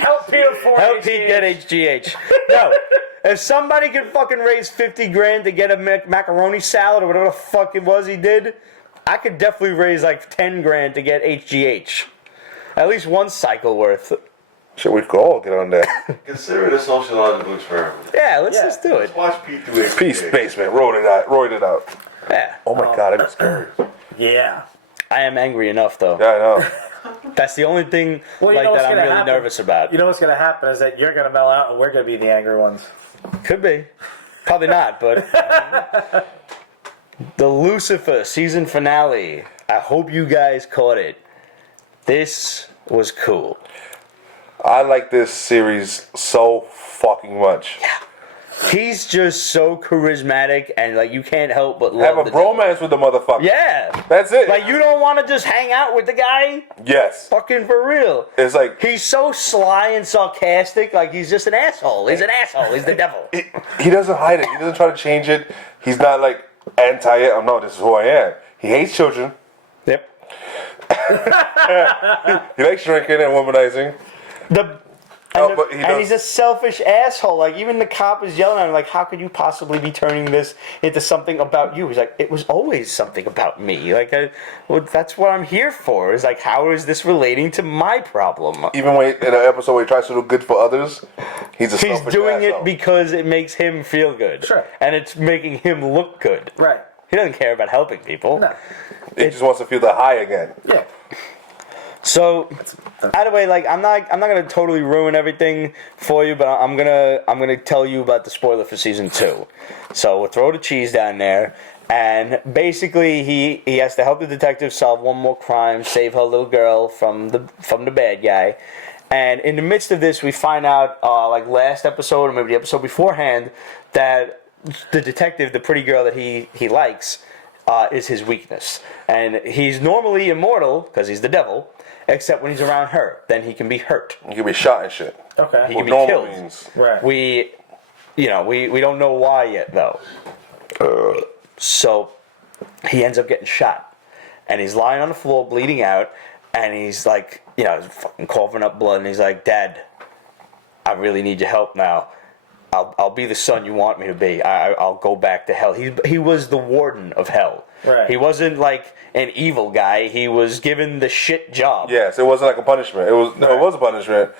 Help Pete afford Help Pete get HGH. No. If somebody could fucking raise 50 grand to get a macaroni salad or whatever the fuck it was he did, I could definitely raise like 10 grand to get HGH. At least one cycle worth. Shit, we could all get on that. Consider it a sociological experiment. Yeah, let's just do it. Let's watch Pete do it. Peace Basement. Roid it out. Yeah. Oh my god, that's scary. Yeah. I am angry enough though. Yeah, I know. That's the only thing Well, like what's that I'm gonna really happen? nervous about. You know what's going to happen is that you're going to mellow out and we're going to be the angry ones. Could be. Probably not, but the Lucifer season finale. I hope you guys caught it. This was cool. I like this series so fucking much. He's just so charismatic and like you can't help but love Have a the bromance with the motherfucker. Yeah. That's it. Like you don't want to just hang out with the guy? Yes. Fucking for real. It's like He's so sly and sarcastic, like he's just an asshole. He's an asshole. He's the devil. he doesn't hide it. He doesn't try to change it. He's not like anti it. Oh no, this is who I am. He hates children. Yep. He likes drinking and womanizing. But And he's a selfish asshole. Like, even the cop is yelling at him, like, how could you possibly be turning this into something about you? He's like, it was always something about me. Like, that's what I'm here for. Is like, how is this relating to my problem? Even when in an episode where he tries to do good for others, he's He's selfish doing asshole. it because it makes him feel good. Sure. And it's making him look good. Right. He doesn't care about helping people. No. He just wants to feel the high again. Yeah. So, either way, like I'm not gonna totally ruin everything for you, but I'm gonna tell you about the spoiler for season 2. So we'll throw the cheese down there, and basically he has to help the detective solve one more crime, save her little girl from the bad guy, and in the midst of this, we find out like last episode or maybe the episode beforehand that the detective, the pretty girl that he likes, is his weakness, and he's normally immortal because he's the devil. Except when he's around her, then he can be hurt. He can be shot and shit. Okay. He With can be normal killed. means. Right. We don't know why yet though. So he ends up getting shot, and he's lying on the floor bleeding out, and he's like, fucking coughing up blood, and he's like, Dad, I really need your help now. I'll be the son you want me to be. I'll go back to hell. He was the warden of hell. Right. He wasn't like an evil guy. He was given the shit job. Yes, it wasn't like a punishment. It was a punishment,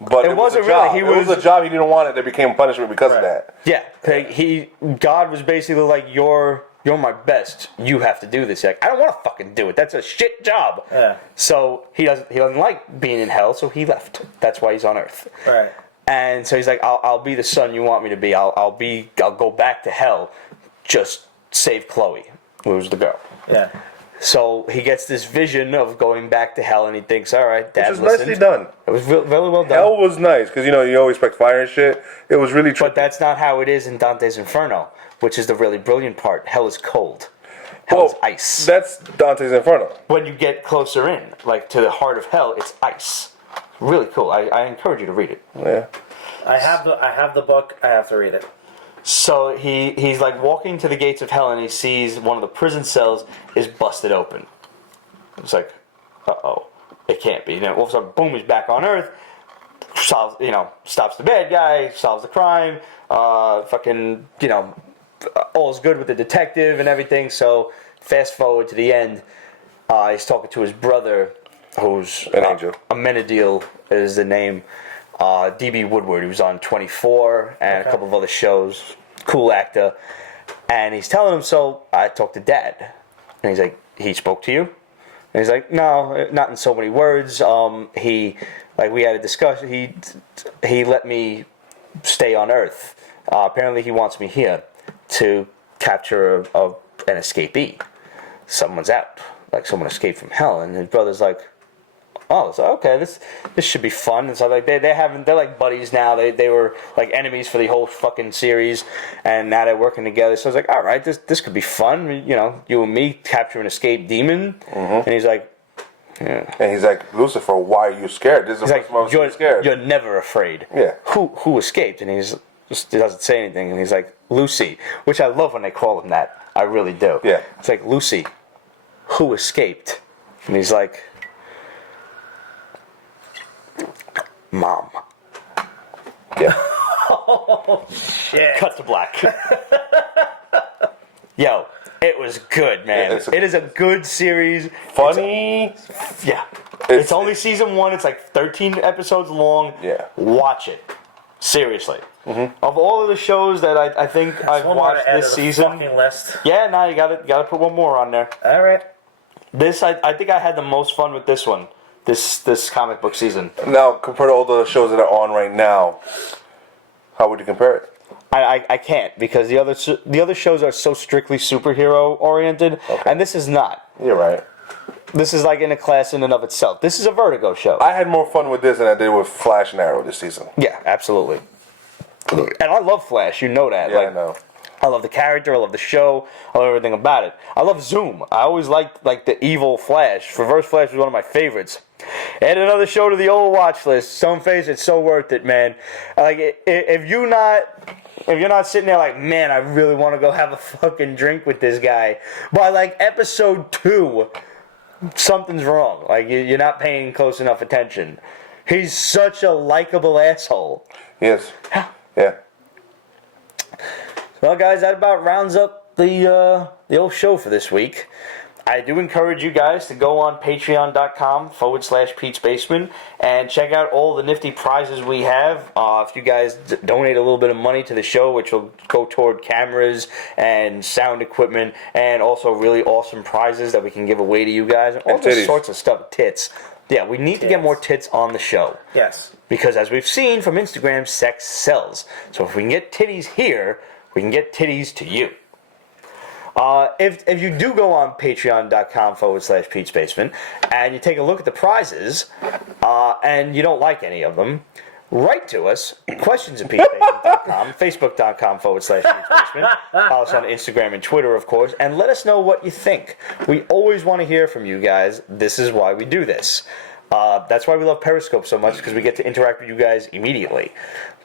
but It it was a wasn't job. really. It was a job he didn't want. It that became punishment because of that. Yeah, God was basically like, you're my best. You have to do this. Like, I don't want to fucking do it. That's a shit job. Yeah. So he doesn't like being in hell. So he left. That's why he's on Earth. Right. And so he's like, I'll be the son you want me to be. I'll go back to hell. Just save Chloe, who was the girl. Yeah. So he gets this vision of going back to hell, and he thinks, all right, Dad, Which was nicely done. It was really well done. Hell was nice because you always expect fire and shit. It was really. But that's not how it is in Dante's Inferno, which is the really brilliant part. Hell is cold. Hell is ice. That's Dante's Inferno. When you get closer in, like to the heart of hell, it's ice. Really cool. I encourage you to read it. Yeah. I have the book. I have to read it. So he's like walking to the gates of hell, and he sees one of the prison cells is busted open. It's like, uh-oh, it can't be. All of a sudden, boom, he's back on Earth. Stops the bad guy, solves the crime. All's good with the detective and everything. So fast forward to the end, he's talking to his brother, who's an angel. Amenadiel is the name. D.B. Woodward, he was on 24 and a couple of other shows. Cool actor. And he's telling him, so I talked to Dad. And he's like, he spoke to you? And he's like, no, not in so many words. We had a discussion. He let me stay on Earth. Apparently he wants me here to capture an escapee. Someone's out. Like someone escaped from hell. And his brother's like, oh, so okay, this should be fun. And so like they're like buddies now. They were like enemies for the whole fucking series, and now they're working together. So I was like, all right, this could be fun. You and me capture an escaped demon. And he's like, yeah. And he's like, Lucifer, why are you scared? This is the first time I'm scared. You're never afraid. Yeah. Who escaped? And he doesn't say anything. And he's like, Lucy, which I love when they call him that. I really do. Yeah. It's like, Lucy, who escaped? And he's like, Mom. Yeah. Oh, shit. Cut to black. Yo, it was good, man. It is a good series. Funny. It's only season 1. It's like 13 episodes long. Yeah. Watch it. Seriously. Of all of the shows that I think I've watched this season. List. Yeah, no, you gotta put one more on there. All right. This, I think I had the most fun with this one. This comic book season. Now, compared to all the shows that are on right now, how would you compare it? I can't, because the other shows are so strictly superhero oriented, and this is not. You're right. This is like in a class in and of itself. This is a Vertigo show. I had more fun with this than I did with Flash and Arrow this season. Yeah, absolutely. And I love Flash, you know that. Yeah, I know. I love the character, I love the show, I love everything about it. I love Zoom. I always liked the evil Flash. Reverse Flash was one of my favorites. Add another show to the old watch list. Stoneface, it's so worth it, man. Like if you're not sitting there like, man, I really want to go have a fucking drink with this guy, by like episode 2, something's wrong. Like you're not paying close enough attention. He's such a likable asshole. Yes. Yeah. Well, guys, that about rounds up the old show for this week. I do encourage you guys to go on patreon.com/Pete's Basement and check out all the nifty prizes we have. If you guys donate a little bit of money to the show, which will go toward cameras and sound equipment, and also really awesome prizes that we can give away to you guys. All this sorts of stuff. Tits. Yeah, we need to get more tits on the show. Yes. Because as we've seen from Instagram, sex sells. So if we can get titties here, we can get titties to you. If you do go on patreon.com/Pete's Basement and you take a look at the prizes and you don't like any of them, write to us, questions@PetesBasement.com, facebook.com/Pete's Basement, follow us on Instagram and Twitter, of course, and let us know what you think. We always want to hear from you guys. This is why we do this. That's why we love Periscope so much, because we get to interact with you guys immediately.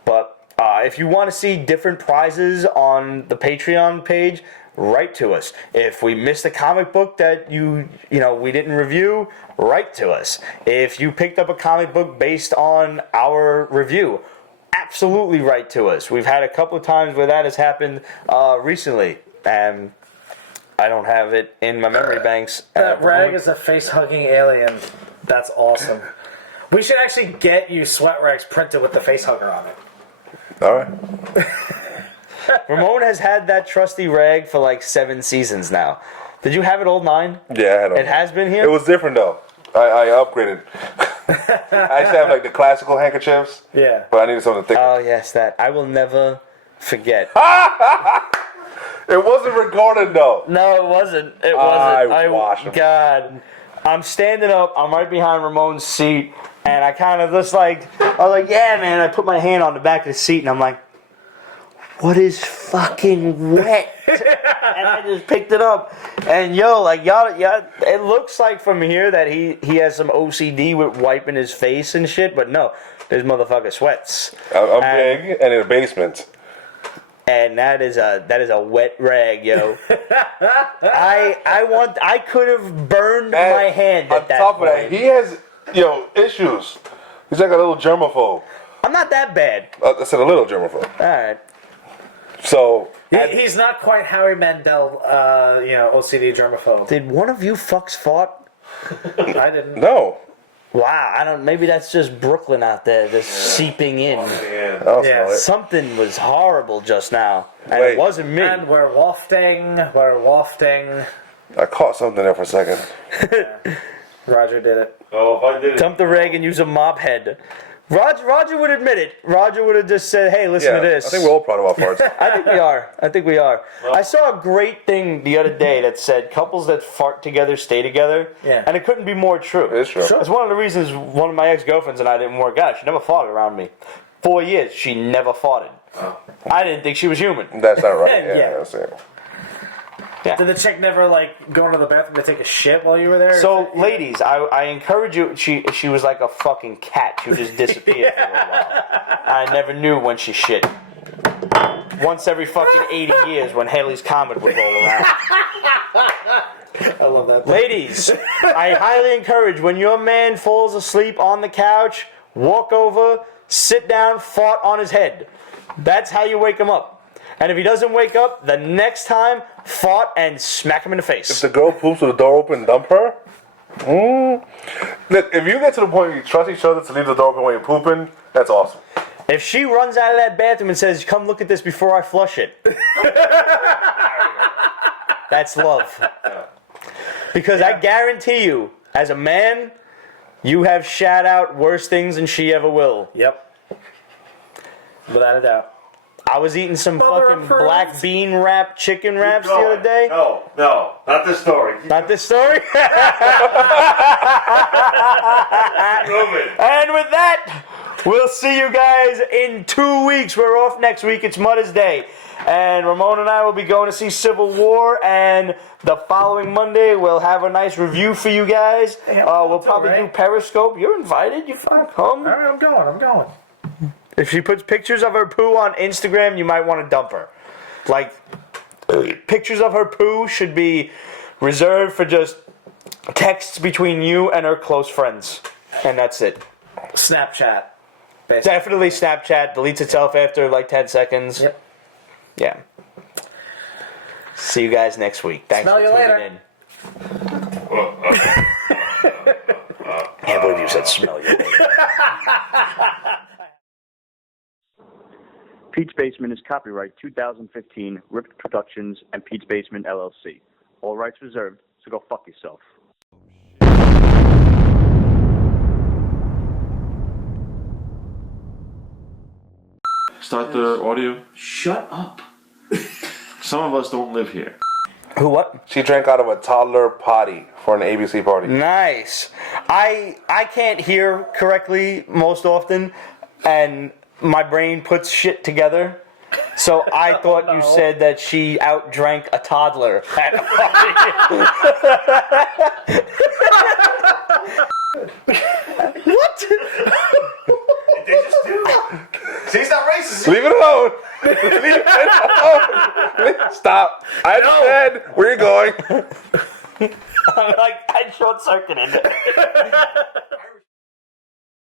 But if you want to see different prizes on the Patreon page, write to us. If we missed a comic book that we didn't review, write to us. If you picked up a comic book based on our review, absolutely write to us. We've had a couple of times where that has happened recently, and I don't have it in my memory banks. That rag is a face-hugging alien. That's awesome. We should actually get you sweat rags printed with the face hugger on it. All right. Ramon has had that trusty rag for like 7 seasons now. Did you have it all 9? Yeah, I had it. It has been here? It was different though. I upgraded. I used to have like the classical handkerchiefs. Yeah. But I needed something thicker. Oh, yes, that. I will never forget. It It wasn't recorded though. No, it wasn't. It I wasn't. watched him. God. I'm standing up. I'm right behind Ramon's seat. And I kind of just I was like, yeah, man. I put my hand on the back of the seat and I'm like, what is fucking wet? And I just picked it up. And y'all, it looks like from here that he has some OCD with wiping his face and shit. But no, this motherfucker sweats. I'm big and in the basement. And that is a wet rag, yo. I could have burned my hand at that On top point. of that, he has issues. He's like a little germaphobe. I'm not that bad. I said a little germaphobe. All right. So He's not quite Howie Mandel, OCD germaphobe. Did one of you fucks fart? I didn't. no. Wow, I don't. Maybe that's just Brooklyn out there, just seeping in. Man. I'll Yeah. smell it. Something was horrible just now, and Wait. it wasn't me. And we're wafting. I caught something there for a second. Roger did it. Oh, if I did it. Dump the rag and use a mop head. Roger would admit it. Roger would have just said, "Hey, listen to this." I think we're all proud of our farts. I think we are. I saw a great thing the other day that said couples that fart together stay together. Yeah. And it couldn't be more true. It is true. It's one of the reasons one of my ex-girlfriends and I didn't work out. She never farted around me. 4 years, she never farted. I didn't think she was human. That's not right. Yeah. Yeah, that's it. Did the chick never go into the bathroom to take a shit while you were there? So, ladies, I encourage you. She was like a fucking cat. She would just disappear for a while. I never knew when she shit. Once every fucking 80 years when Haley's Comet would roll around. I love that. Ladies, I highly encourage when your man falls asleep on the couch, walk over, sit down, fart on his head. That's how you wake him up. And if he doesn't wake up, the next time, fart and smack him in the If face. the girl poops with the door open, dump her. Look, if you get to the point where you trust each other to leave the door open when you're pooping, that's awesome. If she runs out of that bathroom and says, "Come look at this before I flush it," that's love. Because I guarantee you, as a man, you have shat out worse things than she ever will. Yep. Without a doubt. I was eating some Mother fucking approved. black bean wrap chicken wraps the other day. No, not this story. Not this story. Moving. And with that, we'll see you guys in 2 weeks. We're off next week. It's Mother's Day. And Ramon and I will be going to see Civil War. And the following Monday, we'll have a nice review for you guys. We'll probably do Periscope. You're invited. You fucking come. All right, I'm going. If she puts pictures of her poo on Instagram, you might want to dump her. Pictures of her poo should be reserved for just texts between you and her close friends. And that's it. Snapchat. Basically. Definitely Snapchat deletes itself after 10 seconds. Yep. Yeah. See you guys next week. Thanks Smell for you tuning later. in. Can't believe you said smell you later. Pete's Basement is copyright 2015, Ripped Productions and Pete's Basement LLC. All rights reserved, so go fuck yourself. Start the audio. Shut up. Some of us don't live here. Who what? She drank out of a toddler potty for an ABC party. Nice. I can't hear correctly most often, and my brain puts shit together. So I thought you said that she outdrank a toddler at a party. What? They just do. See, he's not racist. Leave it alone. Leave it alone. Stop. I said where you going. I short-circuited.